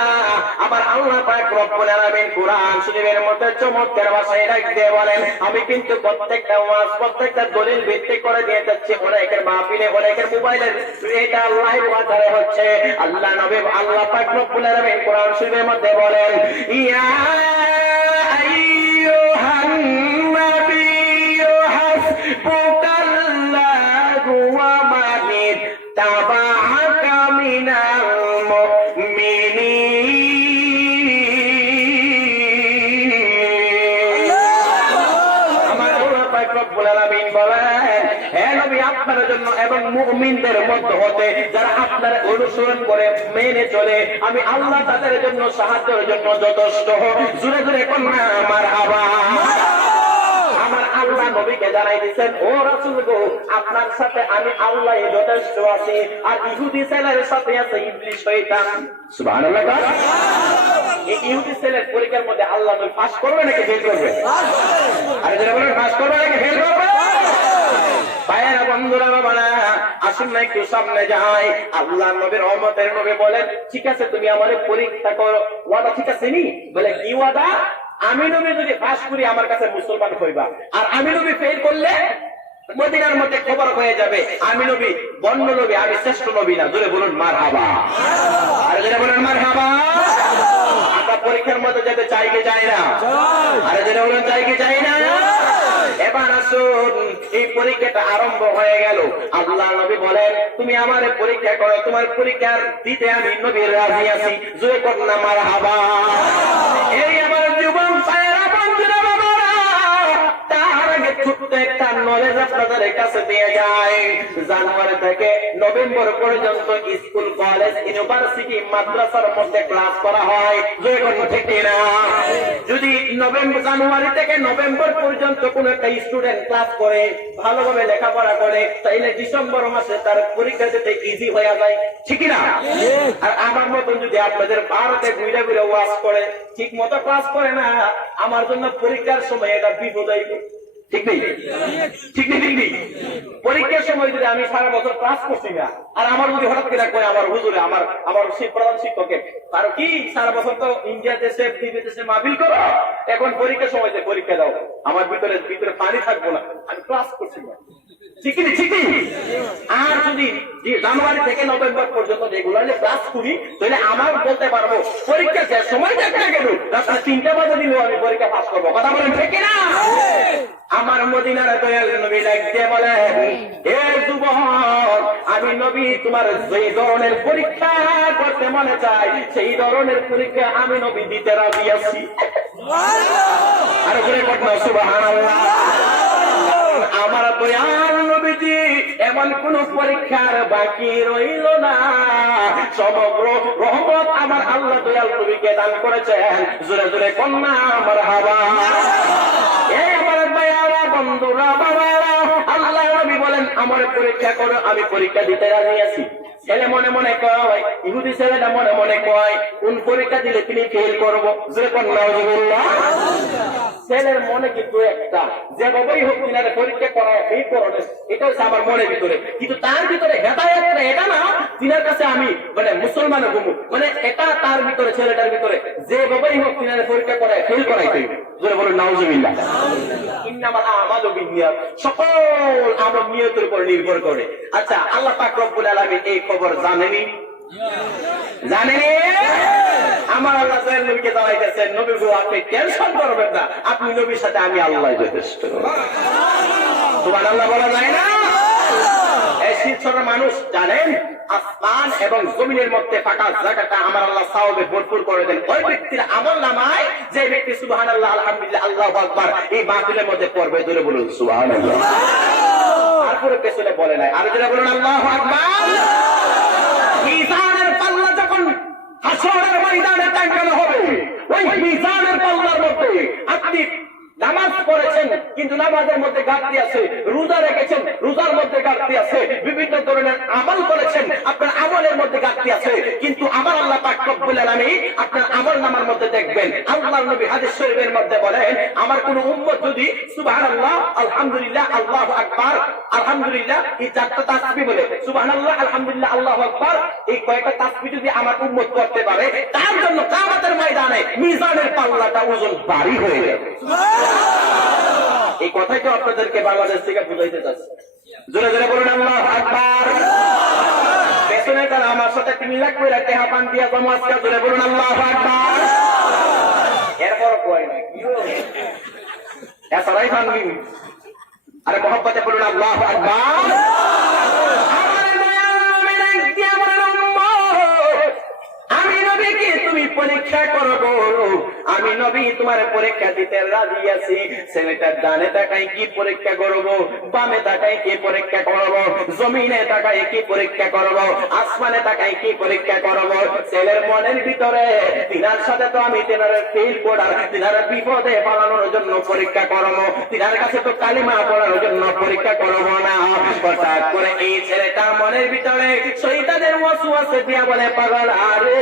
আবার আল্লাহ পাক রব্বুল আলামিন কোরআন শরীফের মধ্যে চমৎকার ভাষায় রাখতে বলেন, আমি কিন্তু প্রত্যেকটা ওয়াজ, প্রত্যেকটা দলিল ভিত্তিক করে দিয়ে যাচ্ছি। অনেকের মাহফিলে, অনেকের মোবাইলের এটা লাইভ আকারে হচ্ছে। আল্লাহ নবী, আল্লাহ পাক রব্বুল আলামিন কোরআন শরীফের মধ্যে বলেন, ইয়া আইয়ুহান নাবিয়্যু হাসবুকাল্লাহু ওয়া মান ইত্তাবা'আকা মিনাল মুমিনিন। আপনার জন্য এবং মুমিনদের মধ্য হতে যারা আপনার অনুসরণ করে মেনে চলে, আমি আল্লাহ তাদের জন্য সাহায্যের জন্য যথেষ্ট। জুড়ে জুড়ে কন্যা মারহাবা। আমার আল্লাহ নবীকে জানাই দিচ্ছেন, ও রাসূল গো, আপনার সাথে আমি আল্লাহ যথেষ্ট আছি, আর ইহুদি ছেলের সাথে আছে ইবলিস শয়তান। সুবহানাল্লাহ। এই ইহুদি ছেলের পরীক্ষার মধ্যে আল্লাহ নবী পাস করবে নাকি ফেল করবে? আরে যারা বলেন পাস করবে নাকি ফেল করবে? ভাইয়েরা, বন্ধুরা, বাবারা, আসুন না একটু সামনে যাই। আল্লাহ নবীর রহমতের নবী বলেন, ঠিক আছে তুমি আমার পরীক্ষা করো। ওয়াদা ঠিক আছে নি? বলে কি ওয়াদা? আমি নবী যদি পাস করি আমার কাছে মুসলমান হইবা, আর আমি নবী ফেল করলে মদিনার মধ্যে খবর হয়ে যাবে আমি নবী বন্য নবী, আমি শ্রেষ্ঠ নবী না। জোরে বলুন মারহাবা। আর জোরে বলুন মারহাবা। আমরা পরীক্ষার মধ্যে যেতে চাই কি চাই না? আরে জোরে বলুন চাই কি চাই না? এবার আসুন, এই পরীক্ষাটা আরম্ভ হয়ে গেল। আল্লাহ নবী বলেন, তুমি আমার পরীক্ষা করো, তোমার পরীক্ষার দিতে আমি নবী রাজি আছি। জোরে করুন মারহাবা। এই আমার জীবন ছায়া বন্ধুরা, বাবারা, তার আগে ছোট্ট একটা নলেজ আপনাদের কাছে দিয়ে যায়। জানুয়ারি থেকে নভেম্বর পর্যন্ত স্কুল, কলেজ, ইউনিভার্সিটি, মাদ্রাসার মধ্যে ক্লাস করা হয়। জোরে করুন ঠিক না? যদি জানুয়ারি থেকে নভেম্বর পর্যন্ত কোন একটা স্টুডেন্ট ক্লাস করে, ভালোভাবে লেখাপড়া করে, তাইলে ডিসেম্বর মাসে তার পরীক্ষা দিতে ইজি হয়ে যায়। ঠিক না? আর আমার মতন যদি আপনাদের ভারতে ঘুরে ঘুরে ওয়াজ করে, ঠিক মতো ক্লাস করে না, আমার জন্য পরীক্ষার সময় এটা বিপদ হইব। ঠিক নেই? ঠিক নেই? ঠিক নেই? পরীক্ষার সময় যদি আমি সারা বছর ক্লাস করছি না, আর আমার যদি হঠাৎ করে কয় আমার হুজুরে, আমার প্রধান শিক্ষকে, কারো কি সারা বছর তো ইন্ডিয়া দেশে, বিদেশে মাহফিল করো, এখন পরীক্ষার সময় যে পরীক্ষা দাও, আমার ভিতরে পানি থাকবো না, আমি ক্লাস করছি না। ঠিক নেই? ঠিক নেই? আর যদি জানুয়ারি থেকে নভেম্বর পর্যন্ত রেগুলারলি ক্লাস করি, তাহলে আমার বলতে পারবো পরীক্ষা শেষ সময় দেখতে গেল রাস্তা 3টা বাজে দিলেও আমি পরীক্ষা পাস করবো। কথা বলেন ঠিক না? আমার মদিনার দয়াল নবী ডাকতে বলেন, হে যুবক, আমি নবী তোমার যেই ধরনের পরীক্ষা করতে মনে চাই, সেই ধরনের পরীক্ষা আমি নবী দিতে রাজি আছি। আর করে কথা সুবহানাল্লাহ। আমার দয়াল নবীজি এমন কোন পরীক্ষার বাকি রইল না, সমগ্র রহমত আমার আল্লাহ দয়াল নবীকে দান করেছেন। জোরে জোরে কন্যা মারহাবা। এই আমার ভাইয়ারা, বন্ধুরা, বাবারা, আল্লাহ নবী বলেন, আমার পরীক্ষা করো, আমি পরীক্ষা দিতে রাজি আছি। ছেলে মনে মনে কয়, ইহুদি ছেলেটা মনে মনে কয়, কোন পরীক্ষা দিলে তিনি ফেল করবো। জোরে কন্যা নাউজুবিল্লাহ। ছেলের মনে কিন্তু একটা, যেভাবেই হোক তিনারে পরীক্ষা করায় ফেল করবে, এটা হচ্ছে আমার মনের ভিতরে। কিন্তু তার ভিতরে হেদায়েতটা এটা না, তিনার কাছে আমি মানে মুসলমান হবো, মানে এটা তার ভিতরে, ছেলেটার ভিতরে যেভাবেই হোক তিনারে পরীক্ষা করায় ফেল করাইতে। জোরে বলুন নাউজুবিল্লাহ। ইন্নামাল আমালু বিন্নিয়াত, সকল আমল নিয়তের উপর নির্ভর করে। আচ্ছা, আল্লাহ পাক রব্বুল আলামিন এই খবর জানেনি? জানেনি? আমার আল্লাহ নবীকে জানাইতেছেন, নবী গো, আপনি টেনশন করবেন না, আপনি আপনি নবীর সাথে আমি আল্লাহ যথেষ্ট। সুবহানাল্লাহ বলা যায় না? এই শিলচরের মানুষ জানেন আসমান এবং জমিনের মধ্যে ফাঁকা জায়গাটা আমার আল্লাহ সওয়াবে ভরপুর করে দেন ওই ব্যক্তির আমলনামায়। যে ব্যক্তি সুবহানাল্লাহ আলহামদুলিল্লাহ আল্লাহু আকবার এই মাহফিলের মধ্যে পড়বে, জোরে বলুন সুবহানাল্লাহ। তারপরে পেছনে বলে নাই, আর জোরে বলুন আল্লাহু আকবার। মিজানের পাল্লা যখন হাসরের ময়দানে টাঙ্গানো হবে, ওই মিজানের পাল্লার মধ্যে আপনি নামাজ পড়েছেন কিন্তু নামাজের মধ্যে ঘাটতি আছে, রোজা রেখেছেন রোজার মধ্যে ঘাটতি আছে, বিভিন্ন ধরনের আমল করেছেন আপনার আমলের মধ্যে ঘাটতি আছে, কিন্তু আমার আল্লাহ পাক রব্বুল আলামিন আপনার আমলনামার মধ্যে দেখবেন। আল্লাহর নবী হাদিস শরীফের মধ্যে বলেন, আমার কোন উম্মত যদি সুবহানাল্লাহ আলহামদুলিল্লাহ আল্লাহু আকবার আলহামদুলিল্লাহ এই চারটা তাসবিহ বলে, সুবহানাল্লাহ আলহামদুলিল্লাহ আল্লাহু আকবার এই কয়েকটা তাসবিহ যদি আমার উম্মত করতে পারে, তার জন্য কিয়ামতের ময়দানে মিজানের পাল্লাটা ওজন ভারী হয়ে যাবে। এই কথাই তো আপনাদেরকে বাংলাদেশ থেকে বুঝাইতে চাচ্ছি। জোরে জোরে বলুন আল্লাহু আকবার। পেছনে তারা আমার সাথে 3 লাখ করে টাকা পান দিয়া জমা আজকে, জোরে বলুন আল্লাহু আকবার। এরপর কয় না কি এসরাই পানবি, আরে মহব্বতে বলুন আল্লাহু আকবার। আমি নবীকে তুমি পরীক্ষা করবো, আমি নবী তোমার পরীক্ষা দিতে রাজি আছি। ছেলেটার ডানে তাকাই কি পরীক্ষা করবো, বামে তাকাই কি পরীক্ষা করবো, জমিনে তাকাই কি পরীক্ষা করবো, আসমানে তাকাই কি পরীক্ষা করবো। ছেলের মনের ভিতরে তিনার সাথে তো আমি তিনার ফেল পড়ার, তিনার বিপদে পালানোর জন্য পরীক্ষা করবো, তিনার কাছে তো কালিমা পড়ার জন্য পরীক্ষা করবো না। হঠাৎ করে এই ছেলেটার মনের ভিতরে শয়তানের ওয়াসওয়াসা দিয়া বলে, পাগল আরে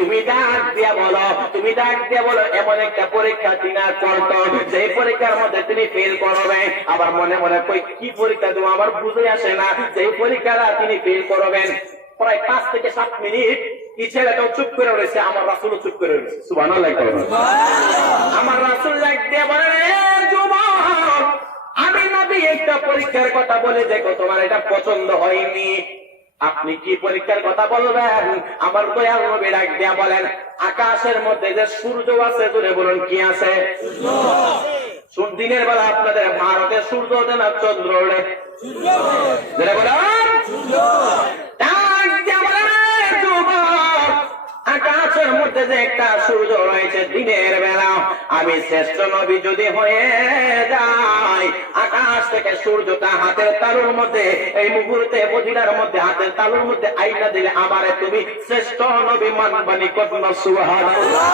তুমি ডাক দিয়া বলো, তুমি ডাক দিয়া বলো এমন একটা পরীক্ষা তিনার করতো যে পরীক্ষার মধ্যে তিনি ফেল করবেন। আবার মনে মনে কই কি পরীক্ষা তুমি আমার বুঝে আসে না, যে পরীক্ষাটা তিনি ফেল করবেন। প্রায় 5 থেকে 7 মিনিট এই ছেলেটাও চুপ করে রয়েছে, আমার রাসূলও চুপ করে রয়েছে। সুবহানাল্লাহ। আমার রাসূল ডাক দিয়া বলেন, যুবক আমি নবী একটা পরীক্ষার কথা বলে দেখো, তোমার এটা পছন্দ হয়নি, আপনি কি পরীক্ষার কথা বলবেন? আমার দয়াল নবী ডাক দিয়া বলেন, আকাশের মধ্যে যে সূর্য আছে, জোরে বলুন কি আছে? দিনের বেলা আপনাদের ভারতে সূর্য ওঠে না চন্দ্র ওঠে? জোরে বলুন। আকাশের মধ্যে যে একটা সূর্য রয়েছে দিনের বেলা, আমি শ্রেষ্ঠ নবী যদি হয়ে যাই, আকাশ থেকে সূর্যটা হাতের তালুর মধ্যে এই মুহূর্তে মদিনার মধ্যে হাতের তালুর মধ্যে আইনা দিলে আমারে তুমি শ্রেষ্ঠ নবী মানবানি করুন সুবহানাল্লাহ।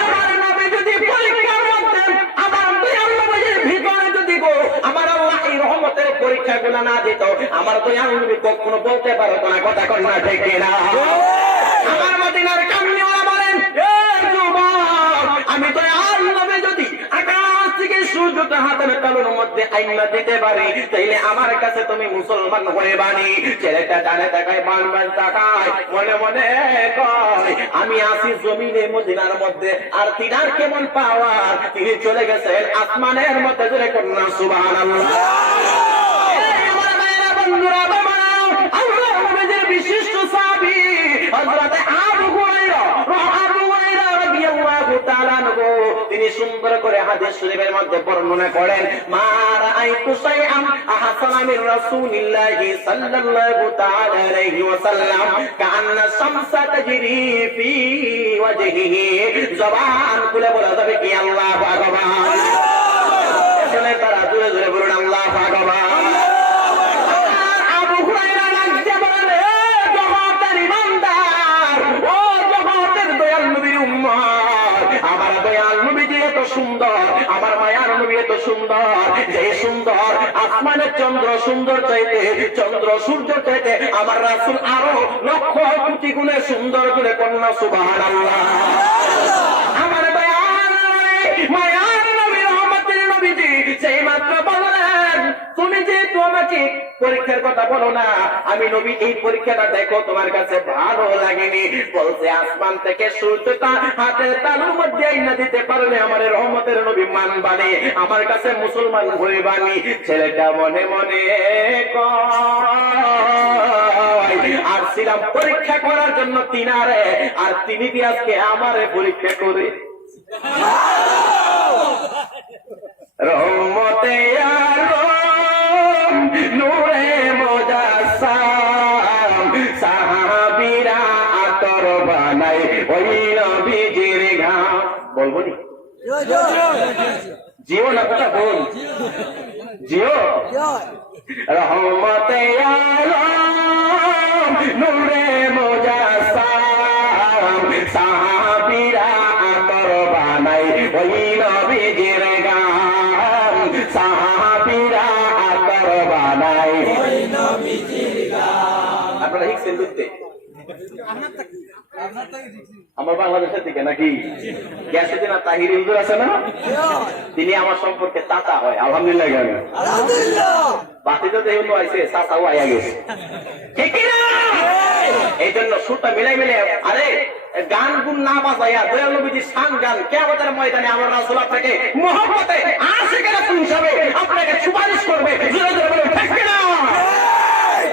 আমার নবী যদি পরীক্ষার মধ্যে আমার দয়াল নবীর ভিতরে যদি গো আমার আল্লাহ এই রহমতের পরীক্ষাগুলো না দিত, আমার দয়াল নবী কখনো বলতে পারতো না, কথা কন না ঠিক কিনা? আমার মদিনার কামলিওয়ালা বলেন, আমি তো নবী যদি আকাশ থেকে সূর্যটা হাতের তালুর মধ্যে আইনা দিতে পারি, তাইলে আমার কাছে তুমি মুসলমান হয়ে বানি। ছেলেটা ডানে তাকায় বান তাকায়, মনে মনে কয় আমি আসি জমিনে মদিনার মধ্যে, আর তিনার কেমন পাওয়ার, তিনি চলে গেছেন আসমানের মধ্যে, জোরে কন্যা সুবহানাল্লাহ। বন্ধুরা আল্লাহ নবীর বিশিষ্ট সাহাবী হযরত আবু হুরায়রা রাদিয়াল্লাহু তাআলা আনহু তিনি সুন্দর করে হাদিস শরীফের মধ্যে বর্ণনা করেন, মা রাআইতু শাইআন আহসানা মির রাসূলিল্লাহি সাল্লাল্লাহু তাআলা আলাইহি ওয়াসাল্লাম কাআন্না শামসা তাজরি ফি ওয়াজহিহি। জবান খুলে বলা যাবে কি আল্লাহু আকবার। আসলে তারা জোরে জোরে বলুন আল্লাহু আকবার। সুন্দর আমার মায়ার নবী এত সুন্দর, যে সুন্দর আসমানের চন্দ্র সুন্দর চাইতে, চন্দ্র সূর্য চাইতে আমার রাসূল আরো লক্ষ কোটি গুণে সুন্দর করে কন্যা সুবহানাল্লাহ। আমার মায়ার নবী রহমতের নবীজি সেই মাত্র বললেন, তুমি যে তোমাকে পরীক্ষার কথা বলো না, আমি নবী এই পরীক্ষাটা দেখো তোমার কাছে ভালো লাগেনি, বলছে আসমান থেকে সূর্যটা হাতের তালুর মধ্যে আইনা দিতে পারলে আমার রহমতের নবী মানবানি, আমার কাছে মুসলমান হইবানি। ছেলেটা মনে মনে কয় আর ছিলাম পরীক্ষা করার জন্য তিনারে, আর তিনি কি আজকে আমারে পরীক্ষা করে? বলবো নি জিও না কথা বল জিও রহমতে আলম নূরে মুজাসসাম সাহাবীরা আতর বানাই ওই নবীজির গান সাহাবীরা আতর বানাই ওই নবীজির গান আপনারা শিখছেন বুঝতে আমার বাংলাদেশের দিকে নাকি গ্যাসুদ্দিন আর তাহির হুজুর আছে না তিনি আমার সম্পর্কে চাচা হয় আলহামদুলিল্লাহ গান বাতিজা যেহেতু আইছে চাচাও আইয়া গেছে ঠিক না এই জন্য সুরটা মিলাই মিলে আরে গান গুন না বাজাইয়া দয়াল নবীজির শান গান কিয়ামতের ময়দানে আমার রাসূল আপনাকে মহব্বতে আশিকের রাসূল হিসাবে আপনাকে সুপারিশ করবে জোরে জোরে বলুন ঠিক না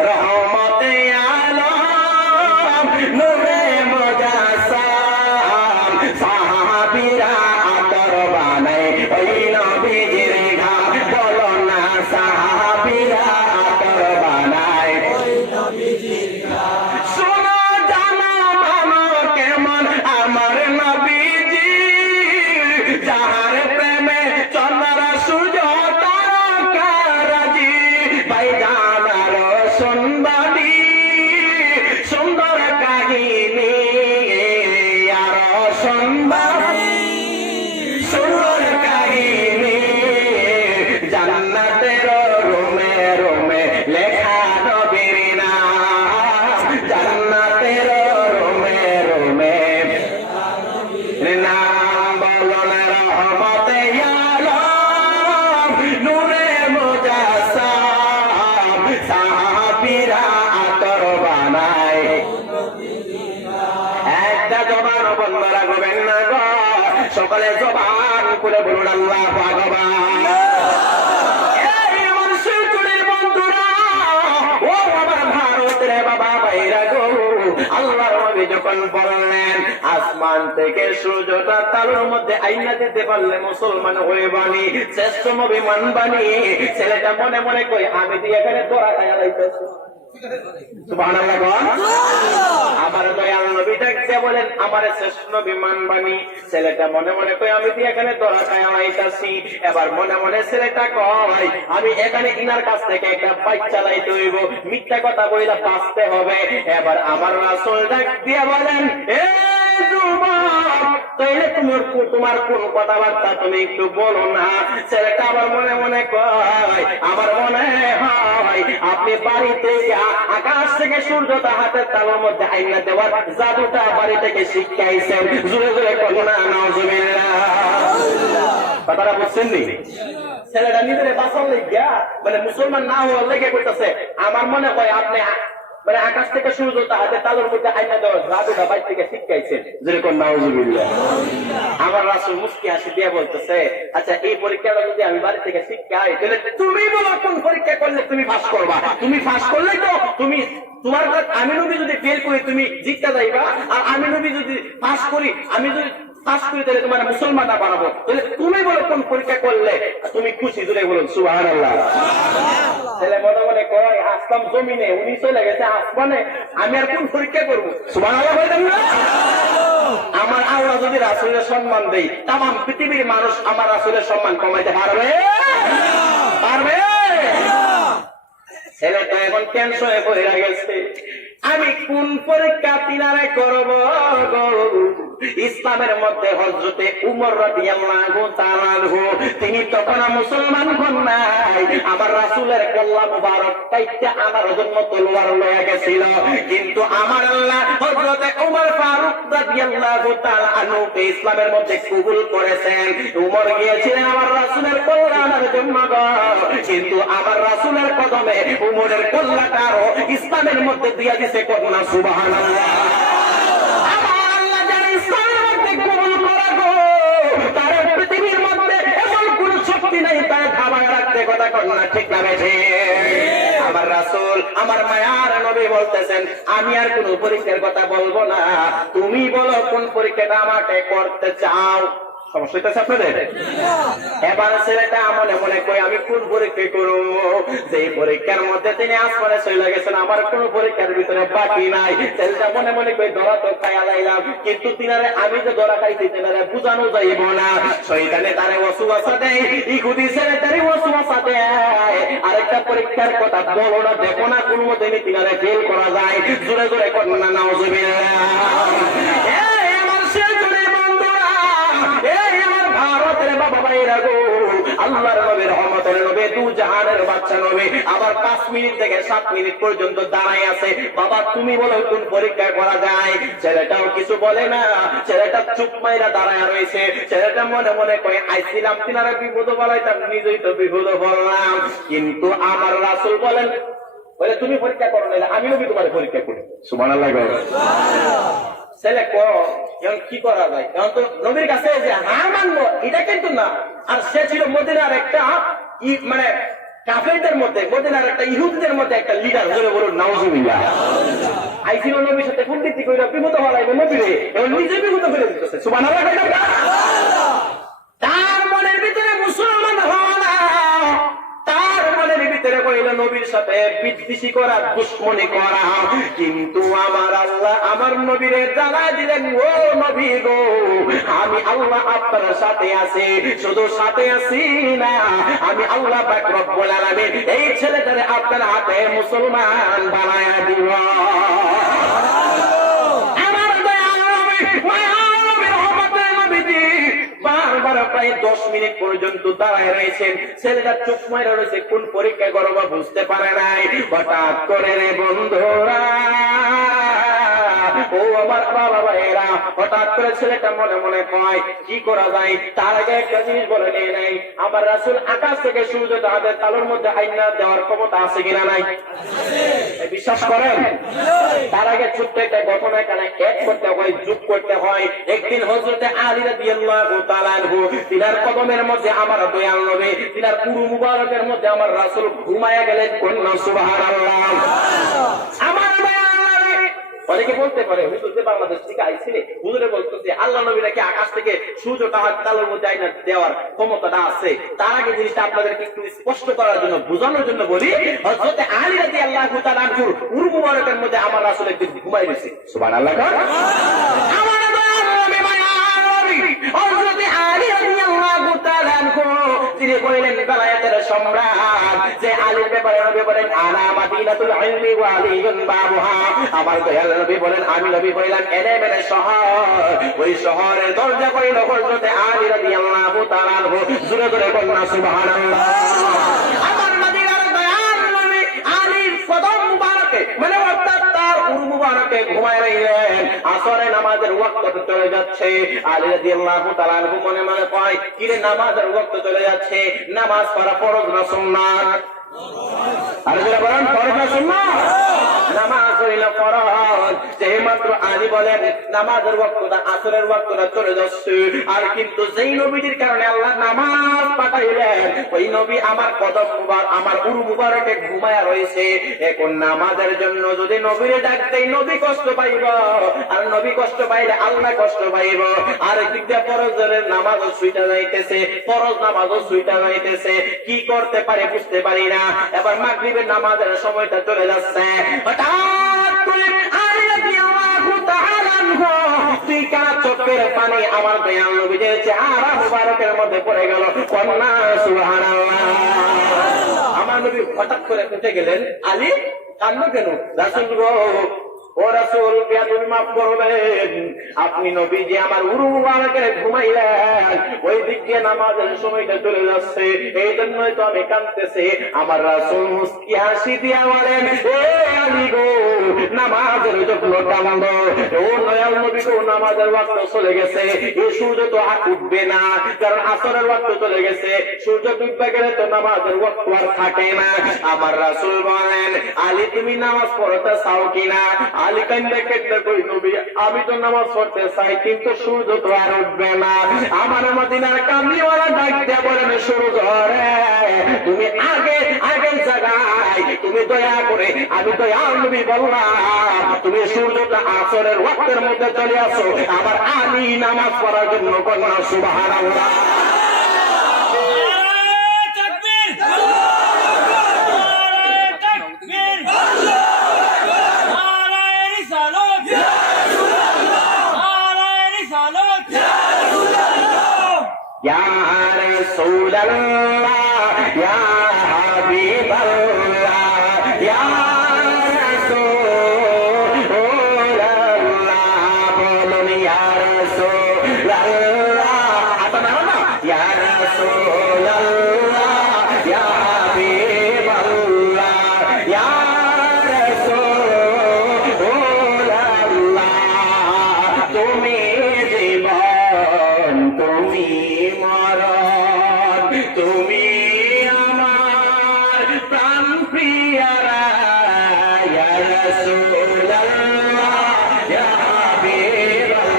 রহমতে আলম নূরে মুজাসসাম সাহাবীরা আতর বানায় ওই নবীজির গান বলো না সাহাবীরা আতর বানায় ওই নবীজির গান শোনো জানো মানো কেমন আমার নবীজি যাহার প্রেমে চন্দ্র সূর্য তারকারাজি ভাইজানার সুন্দরী সুন্দর কাহিনী আর সুন্দরী সুন্দর কাহিনী জান্নাতের রুমে রুমে লেখা নবীর নাম জান্নাতের রুমে রুমে নাম বলন রহমতে আলম নূরে মুজাসসাম সাহাবীরা আতর বানায় একটা জবান বন্ধ রাখবেন না গো সকলে জবান খুলে বলুন আল্লাহু আকবার এই মুসলিমের বন্ধুরা ও আমার ভারতের বাবা ভাইরা গো আল্লাহর নবী যখন বললেন আসমান থেকে সূর্যটা তালুর মধ্যে আইনা দিতে পারলে মুসলমান হয়ে বানি শ্রেষ্ঠ নবী মানবানি ছেলেটা মনে মনে কই আমি দিয়ে এখানে দোয়া খাইয়া লাইতেছি সুবহানাল্লাহ গো আমার দয়াল নবী দেখতে বলেন আমার শ্রেষ্ঠ নবী মানবানি ছেলেটা মনে মনে কই আমি দিয়ে এখানে দোয়া খাইয়া লাইতেছি এবার মনে মনে ছেলেটা কয় আমি এখানে ইনার কাছ থেকে একটা বাইক চালাইতে হইব মিথ্যা কথা বইলা বাঁচতে হবে এবার আমার রাসূল ডাক দিয়ে বলেন এ যুবক তাইলে তোমার কোন কথাবার্তা তুমি একটু বলো না ছেলেটা আমার মনে মনে কয় আমার মনে হয় আপনি বাড়িতে আকাশ থেকে সূর্যটা হাতের তালুর মধ্যে আইনা দেওয়ার জাদুটা বাড়ি থেকে শিখাইছেন জোরে জোরে করো না নাউজুবিল্লাহ কথাটা বুঝছেন নি ছেলেটা নিজের বাঁচার লেগিয়া মানে মুসলমান না হওয়ার লেগে করতেছে আমার মনে হয় আপনি মানে আকাশ থেকে সূর্যটা হাতে তালুর মধ্যে আইনা দেওয়ার জাদুটা বাড়ি থেকে শিখাইছেন যেরকম নাউজুবিল্লাহ আমার রাসূল মুস্কি হাসি দিয়ে বলতেছে আচ্ছা এই পরীক্ষাটা যদি আমি বাড়ি থেকে শিখাই তাহলে তুমি বলো কোন পরীক্ষা করলে তুমি পাস করবা তুমি পাস করলে তো তুমি তোমার আমি নবী যদি ফেল করি তুমি জিততে যাইবা আর আমি নবী যদি পাস করি আমি যদি পাস করি তাহলে তোমার মুসলমান বানাবো তাহলে তুমি বলো কোন পরীক্ষা করলে তুমি খুশি জুড়ে বলুন সুবহানাল্লাহ ছেলে মনে মনে কয় আসলাম জমিনে উনি চলে গেছে আসমানে আমি আর কোন পরীক্ষা করবো সুবহানাল্লাহ বলতেন না আমার আল্লাহ যদি রাসূলের সম্মান দেই তাম পৃথিবীর মানুষ আমার রাসূলের সম্মান কমাইতে পারবে পারবে ছেলেটা এখন ক্যান্সার হয়ে পড়ে গেছে আমি কোন পরীক্ষা তিনারে করব ইসলামের মধ্যে হযরতে উমর রাদিয়াল্লাহু তাআলা তিনি তখন মুসলমান হন নাই আমার রাসূলের কল্লা মুবারক কাইটা আমার জন্য তলোয়ার লয়ে গেছিল কিন্তু আমার আল্লাহ হযরতে উমর ফারুক রাদিয়াল্লাহু তাআলা আনহুকে ইসলামের মধ্যে কবুল করেছেন উমর গিয়েছিলেন আমার রাসূলের কল্যাণের জন্য কিন্তু আমার রাসূলের কদমে উমরের কল্লাটাও ইসলামের মধ্যে দিয়া দিয়েছে কোনা সুবহানাল্লাহ আমার রাসূল আমার মায়ার নবী বলতেছেন আমি আর কোন পরীক্ষার কথা বলবো না তুমি বলো কোন পরীক্ষাটা আমাকে করতে চাও সমস্যা হইতেছে আপনাদের? এবার ছেলেটা মনে মনে কই আমি কোন পরীক্ষা করবো, যে পরীক্ষার মধ্যে তিনি আসমানে চলে গেছেন, আমার কোন পরীক্ষার ভিতরে বাকি নাই। ছেলেটা মনে মনে কই ধরা তো খাইয়া লাইলাম, কিন্তু তিনারে আমি যে ধরা খাইছি তিনারে বুঝানো যাইব না। শয়তানে তারে ওয়াসওয়াসা দেয়, ইহুদি ছেলেটারে ওয়াসওয়াসা দেয় আরেকটা পরীক্ষার কথা বলো না, দেখো না কোন মতে তিনারে ফেল করা যায়। জোরে জোরে করেন না নাউজুবিল্লাহ। আল্লাহর নবী, রহমতের নবী, দু জাহানের বাচ্চা নবী, আবার 5 মিনিট থেকে 7 মিনিট পর্যন্ত দাঁড়ায় আছে। বাবা তুমি বলো কোন পরীক্ষা করা যায়? ছেলেটাও কিছু বলে না, ছেলেটা চুপ মাইরা দাঁড়ায় রয়েছে। ছেলেটা মনে মনে কয়ে আইছিলাম তিনারা বিপদ বলাইতাম, নিজেই তো বিপদ বললাম। কিন্তু আমার রাসূল বলেন বলে তুমি পরীক্ষা করো না, আমি নবী তোমার পরীক্ষা করি। সুবহানাল্লাহ। ছেলে এখন কি করা যায়? এখন তো নবীর কাছে যে হ্যাঁ মানবো এটা কিন্তু না। আর সে ছিল মদিনার একটা মানে কাফেরদের মধ্যে, মদিনার একটা ইহুদিদের মধ্যে একটা লিডার। জোরে বলুন নাউজুবিল্লাহ। আইছিল নবীর সাথে কুটনীতি কইরা বিপদ হলাইবে নবীরে, এখন নিজে বিপদ করে দিতেছে। সুবহানাল্লাহ। তার মনের ভিতরে মুসলমান হওয়া না, তার মনের ভিতরে কইল নবীর সাথে বিদ্বেষী করা, দুশমনি করা। কিন্তু আমার আল্লাহ আমার নবীরে জানাই দিলেন, ও নবী গো, আমি আল্লাহ আপনার সাথে আছি। শুধু সাথে আছি না, আমি আল্লাহ পাক রব্বুল আলামিন এই ছেলেটারে আপনার হাতে মুসলমান বানায়া দিব। আমার দয়াল নবী, মায়ার নবী, রহমতের নবীজি বারবার প্রায় 10 মিনিট পর্যন্ত দাঁড়ায় রয়েছেন। ছেলেটা চুপ মাইরা রয়েছে, কোন পরীক্ষা করবো বুঝতে পারে নাই। হঠাৎ করে রে বন্ধুরা, ও আমার বাবা ভাইয়েরা, হঠাৎ করে ছেলেটা মনে মনে কয় কি করা যায়। তার আগে একটা জিনিস বলে নিয়ে নেই, আমার রাসূল আকাশ থেকে সূর্য তাদের তালুর মধ্যে আইনা দেওয়ার ক্ষমতা আছে কিনা নাই? বিশ্বাস করেন? তার আগে ছোট্ট একটা ঘটনা এখানে এক করতে হয়, যোগ করতে হয়। একদিন হযরতে আলী রাদিয়াল্লাহু তাআলা আনহু, তিনার কদমের মধ্যে আমার দয়াল নবী, তিনার পুরো মুবারকের মধ্যে আমার রাসূল ঘুমায়া গেলেন। কন্যা সুবহানাল্লাহ। আমার অনেকে বলতে পারে হুজুর যে বাংলাদেশ থেকে আইছিলে, হুজুরে বলতেছে আল্লাহ নবী নাকি আকাশ থেকে সূর্যটা তালুর মধ্যে আইনা দেওয়ার ক্ষমতাটা আছে। তার আগে জিনিসটা আপনাদেরকে একটু স্পষ্ট করার জন্য, বোঝানোর জন্য বলি, হযরত আলী রাদিয়াল্লাহু তাআলা আনহুর পুরো মুবারকের মধ্যে আমার রাসূল একদিন ঘুমাই গেছে। সুবহানাল্লাহ। আমার নবী মায়ার নবী হযরত আলী রাদিয়াল্লাহু তাআলা আনহু তিনি বললেন বেলায়েতের সম্রাট, যে আলীর ব্যাপারে নবী বলেন আনা মাদিনাতুল ইলমি ওয়া আলীউন বাবুহা। আমার দয়াল নবী বলেন আমি নবী বললাম এলেমের শহর, ওই শহরের দরজা কইল হযরত আলী রাদিয়াল্লাহু তাআলা আনহু। জোরে জোরে বলুন সুবহানাল্লাহ। আমার মদিনার দয়াল নবী আলীর কদম মুবারকে মানে অর্থাৎ তার উরু মুবারকে ঘুমায় রইলেন। আসরের নামাজের ওয়াক্ত চলে যাচ্ছে। আলী রাদিয়াল্লাহু তাআলা আনহু মনে মনে কয় কিরে নামাজের ওয়াক্ত চলে যাচ্ছে, নামাজ পড়া ফরজ না সুন্নাত? আর যারা বলেন ফরজ না সুন্নাত? নামাজ হইল ফরজ। যেই মাত্র আলী বলেন নামাজের ওয়াক্তটা, আসরের ওয়াক্তটা চলে যাচ্ছে, আর কিন্তু যেই নবীর কারণে আল্লাহ নামাজ পাঠাইলেন, ওই নবী আমার কদম মুবারক, আমার উরু মুবারকে ঘুমায়া রয়েছে। এখন নামাজের জন্য যদি নবীরে ডাক দেই, নবী কষ্ট পাইব, আর নবী কষ্ট পাইলে আল্লাহ কষ্ট পাইব। আর দিকটা ফরজের নামাজও ছুইটা যাইতেছে, ফরজ নামাজও ছুইটা যাইতেছে। কি করতে পারে বুঝতে পারি না। এবার মাগরিবের নামাজের সময়টা চলে যাচ্ছে। চোখের পানি আমার দয়াল নবীর চেহারা মুবারকের মধ্যে পড়ে গেল। কন্যা সুবহানাল্লাহ। আমার নবী হঠাৎ করে উঠে গেলেন, আলী কান্না কেন? রাসূল গো, ও রাসূল তুমি মাফ করবেন, আপনি নবী যে আমার উরু মুবারকে ঘুমাইলেন, ওই দিক দিয়ে নামাজের সময়টা চলে যাচ্ছে, এই জন্যই তো আমি কাঁদতেছি। আমার রাসূল মুস্কি হাসি দিয়া বলেন, এ আলী গো, নামাজের জন্য কাঁদো। ও দয়াল নবী গো, নামাজের ওয়াক্ত চলে গেছে, এই সূর্য তো আর উঠবে না, কারণ আসরের ওয়াক্ত চলে গেছে। সূর্য ডুববে গেলে তো নামাজের ওয়াক্ত আর থাকে না। আমার রাসূল বলেন, আলী তুমি নামাজ পড়তে চাও কিনা? আলী কান্দে কেটে কই নবী, আমি তো নামাজ পড়তে চাই, কিন্তু সূর্য তো আর উঠবে না। আমার মদিনার কামলিওয়ালা ডাক দিয়ে বলেন, সূর্য রে তুমি আগে আগে জায়গায় তুমি দয়া করে, আমি দয়াল নবী বললাম তুমি সূর্যটা আসরের ওয়াক্তের মধ্যে চলে আসো, আমার আলী নামাজ পড়ার জন্য কন্যা সুবহানাল্লাহ। Ya Rasulullah, Ya Habibullah, Ya Rasulullah, bolon Ya Rasulullah, apa nama? Ya Rasulullah, Ya Habibullah, Ya Rasulullah, তুমি জীবন, তুমি মরণ, তুমি আমার প্রাণ প্রিয়ারা, ইয়া রাসূলুল্লাহ, ইয়া হাবিবাল্লাহ,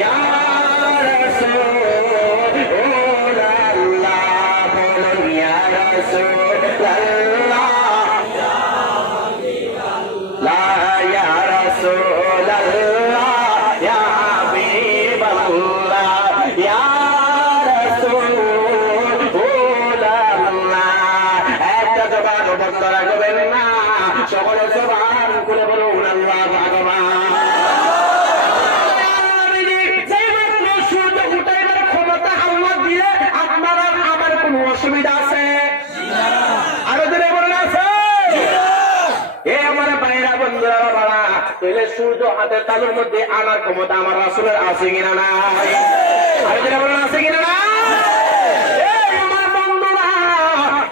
ইয়া রাসূলুল্লাহ, বলুন ইয়া রাসূলুল্লাহ, লা ইয়া রাসূলুল্লাহ, ইয়া হাবিবাল্লাহ, ইয়া সকলে সুবহান করে বলুন আল্লাহু আকবার। সূর্য উঠাইবার ক্ষমতা আল্লাহ দিয়ে আপনার আর আমার কোন অসুবিধা আছে? আরো ধরে বলুন আছে? এ আমার ভাইরা বন্ধুরা বাবা, তাহলে সূর্য হাতের তালুর মধ্যে আনার ক্ষমতা আমার রাসূলের আছে কিনা নাই? আরো ধরে বলুন আছে কিনা না?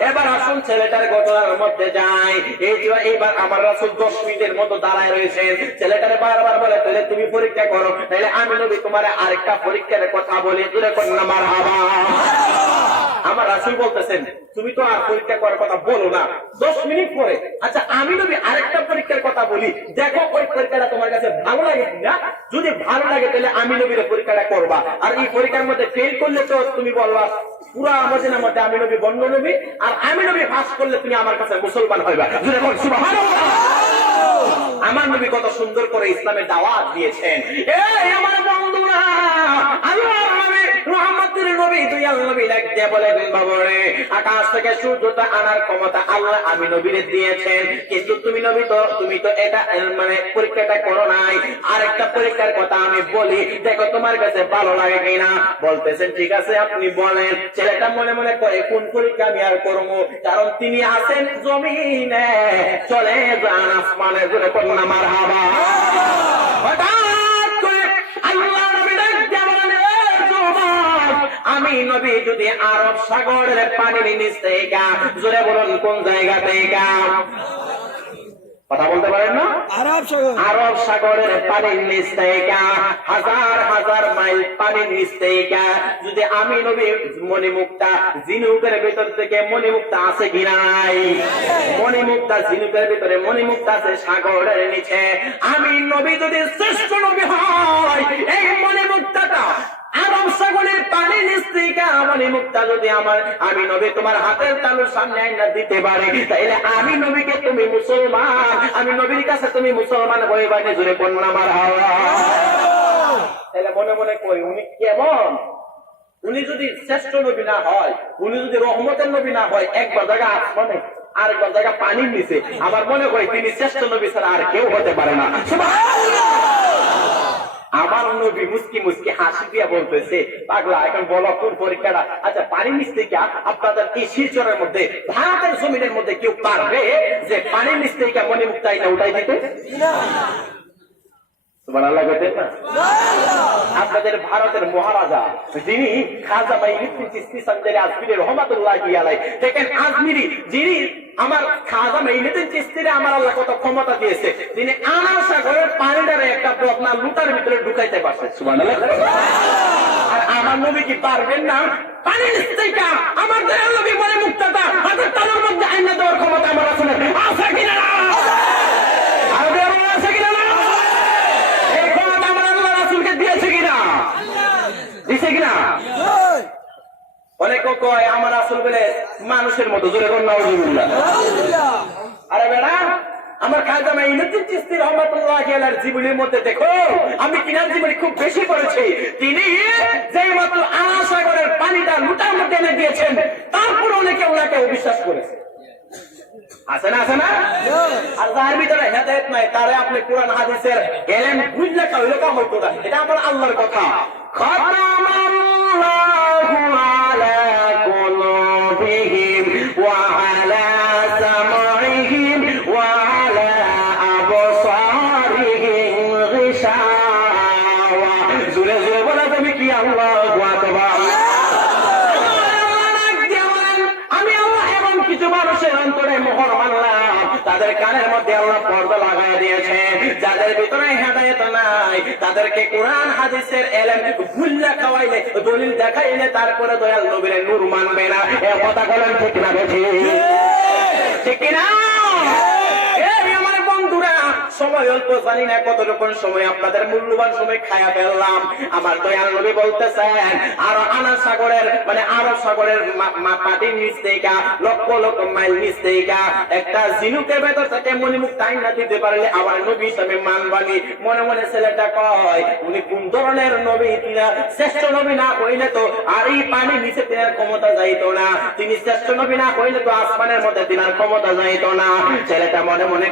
এবার আসুন ছেলেটার ঘটনার মধ্যে যাই। এইবার আমার রাসূল 10 মিনিটের মতো দাঁড়ায় রয়েছেন। ছেলেটারে বারবার বলে তাহলে তুমি পরীক্ষা করো, তাহলে আমি নবী তোমার আরেকটা পরীক্ষার কথা বলি, জোরে কোন না মারহাবা। আমার রাসূল বলতেছেন তুমি তো আর পরীক্ষা করার কথা বলো না, 10 মিনিট পরে আচ্ছা আমি নবী আরেকটা পরীক্ষার কথা বলি, দেখো ওই পরীক্ষাটা তোমার কাছে ভালো লাগে কিনা। যদি ভালো লাগে তাহলে আমি নবীর পরীক্ষাটা করবা, আর এই পরীক্ষার মধ্যে ফেল করলে তো তুমি বলবা পুরা মদিনার মধ্যে আমি নবী বন্য নবী, আর আমি নবী পাস করলে তুমি আমার কাছে মুসলমান হইবা। জোরে বল সুবহানাল্লাহ। আমার নবী কত সুন্দর করে ইসলামের দাওয়াত দিয়েছেন। এই আমার বন্ধুরা, আল্লাহর নবী রহমতের নবী দয়াল নবী লাগতে বলেন বাবারে, আকাশ থেকে সূর্যটা আনার ক্ষমতা আল্লাহ আমি নবীরে দিয়েছেন, কিন্তু তুমি নবী তো তুমি তো এটা মানে পরীক্ষাটা করো নাই। আরেকটা পরীক্ষার কথা আমি বলি, দেখো তোমার কাছে ভালো লাগে কিনা। বলতেছেন ঠিক আছে আপনি বলেন। ছেলেটা মনে মনে করে কোন পরীক্ষা আমি আর করবো, কারণ তিনি আছেন জমিনে, চলে যান আসমানে, জোরে কোন না মারহাবা। হঠাৎ করে আল্লাহ নবী ডাকতে বলেন আমি নবী যদি আরব সাগরের পানির নিচ থেকে, জোরে বলুন কোন জায়গা থেকে, কথা বলতে পারেন না? আরব সাগরের পানির নিচ থেকে, হাজার হাজার মাইল পানির নিচ থেকে যদি আমি নবী মণিমুক্তা ঝিনুকের ভিতর থেকে মণিমুক্তা আছে কিনা নাই? মণিমুক্তা ঝিনুকের ভিতরে মণিমুক্তা আছে সাগরের নিচে। আমি নবী যদি শ্রেষ্ঠ নবী হয়, এই মণিমুক্তাটা আরব সাগরের পানির নিচ থেকে মণিমুক্তা যদি আমি নবী তোমার হাতের তালুর সামনে আইনা দিতে পারে, তাইলে আমি নবীকে তুমি মুসলমান, আমি নবীর কাছে তুমি মুসলমান হয়ে বাইরে জুড়ে কন্যা মারহাবা। তাহলে মনে মনে করি উনি কেমন? উনি যদি শ্রেষ্ঠ নবী না হয়, উনি যদি রহমতের নবী না হয়, একবার জায়গা আসমানে আরেকবার জায়গা পানির নিচে, আমার মনে হয় তিনি শ্রেষ্ঠ নবী ছাড়া আর কেউ হতে পারে না। আমার নবী মুস্কি মুস্কি হাসি দিয়া বলতেছে পাগলা এখন বলো কোন পরীক্ষাটা। আচ্ছা পানির নিচ থেকে আপনাদের এই শিলচরের মধ্যে ভারতের জমিনের মধ্যে কেউ পারবে যে পানির নিচ থেকে মণিমুক্তা এটা উঠাই দিতে? আপনাদের ভারতের মহারাজা যিনি খাজা মাইনুদ্দিন চিশতি সঞ্জরে আজমিরি রহমাতুল্লাহি আলাইহি, দেখেন আজমিরি যিনি আমার খাজা মাইনুদ্দিন চিশতিরে আমার আল্লাহ কত ক্ষমতা দিয়েছে, তিনি আনার সাগরের পানিটারে একটা বদনা লুটার ভিতরে ঢুকাইতে পারছে। সুবহানাল্লাহ। আর আমার নবী কি পারবেন না? পানির নিচ থেকে আমার দয়াল নবী মণিমুক্তাটা হাতের তালুর মধ্যে আইনা দেওয়ার ক্ষমতা আমার আছে কিনা? দিছে কিনা? অনেকে কয় আমার আসল বলে মানুষের মতো, জোরে কোন নাউজুবিল্লাহ। আরে বেড়া, আমার খাজা মাইনুদ্দিন চিশতি রহমাতুল্লাহি আলাইহির জীবনের মধ্যে দেখো আমি কিনার জীবনে খুব বেশি করেছি। তিনি যেই মাত্র আনা সাগরের পানিটা লুটার মধ্যে এনে দিয়েছেন, তারপর অনেকে ওনাকে অবিশ্বাস করেছে। আছে না, আছে না? আর যার ভিতরে হেদায়েত নাই তারে আপনি কোরআন হাদিসের এলেম বুঝলে কাউলে কাম হইতো না। এটা আমার আল্লাহর কথা। খাতামাল্লাহু আলা কুলুবিহিম ওয়া আলা সামাইহিম ওয়া আলা আবসারিহিম গিশাওয়া। জোরে জোরে বলা তুমি কি আল্লাহু আকবার। আমি আল্লাহ এবং কিছু মানুষের অন্তরে মোহর মানলাম, তাদের কানের মধ্যে আল্লাহ পর্দা লাগাই দিয়েছে। যাদের ভিতরে হেদায়েত নাই তাদেরকে কোরআন হাদিসের এলেম ভুল্লা খাওয়াইলে, দলিল দেখাইলে তারপরে দয়াল নবীর নূর মানবে না। এ কথা বলেন ঠিক না বেঠি? ঠিক না? আমার বন্ধুরা, সময় অল্প, জানি না কতটুকু সময় আপনাদের মূল্যবান সময় খায়া ফেললাম। আমার দয়াল নবী বলতেছেন আর আনা সাগরের মানে আরব সাগরের মাটির নিচ থেকে লক্ষ লক্ষ মাইল নিচ থেকে একটা ঝিনুকের ভেতর থেকে মণিমুখ টাইম না দিতে পারলে আমার নবী হিসাবে মানবানি। মনে মনে ছেলেটা কয় উনি কোন ধরনের নবী, তিনি শ্রেষ্ঠ নবী না হইলে তো আর এই পানির নিচে তিনার ক্ষমতা যাইতো না, তিনি শ্রেষ্ঠ নবী না হইলে তো আসমানের মধ্যে তিনার ক্ষমতা যাইতো না। ছেলেটা মনে মনে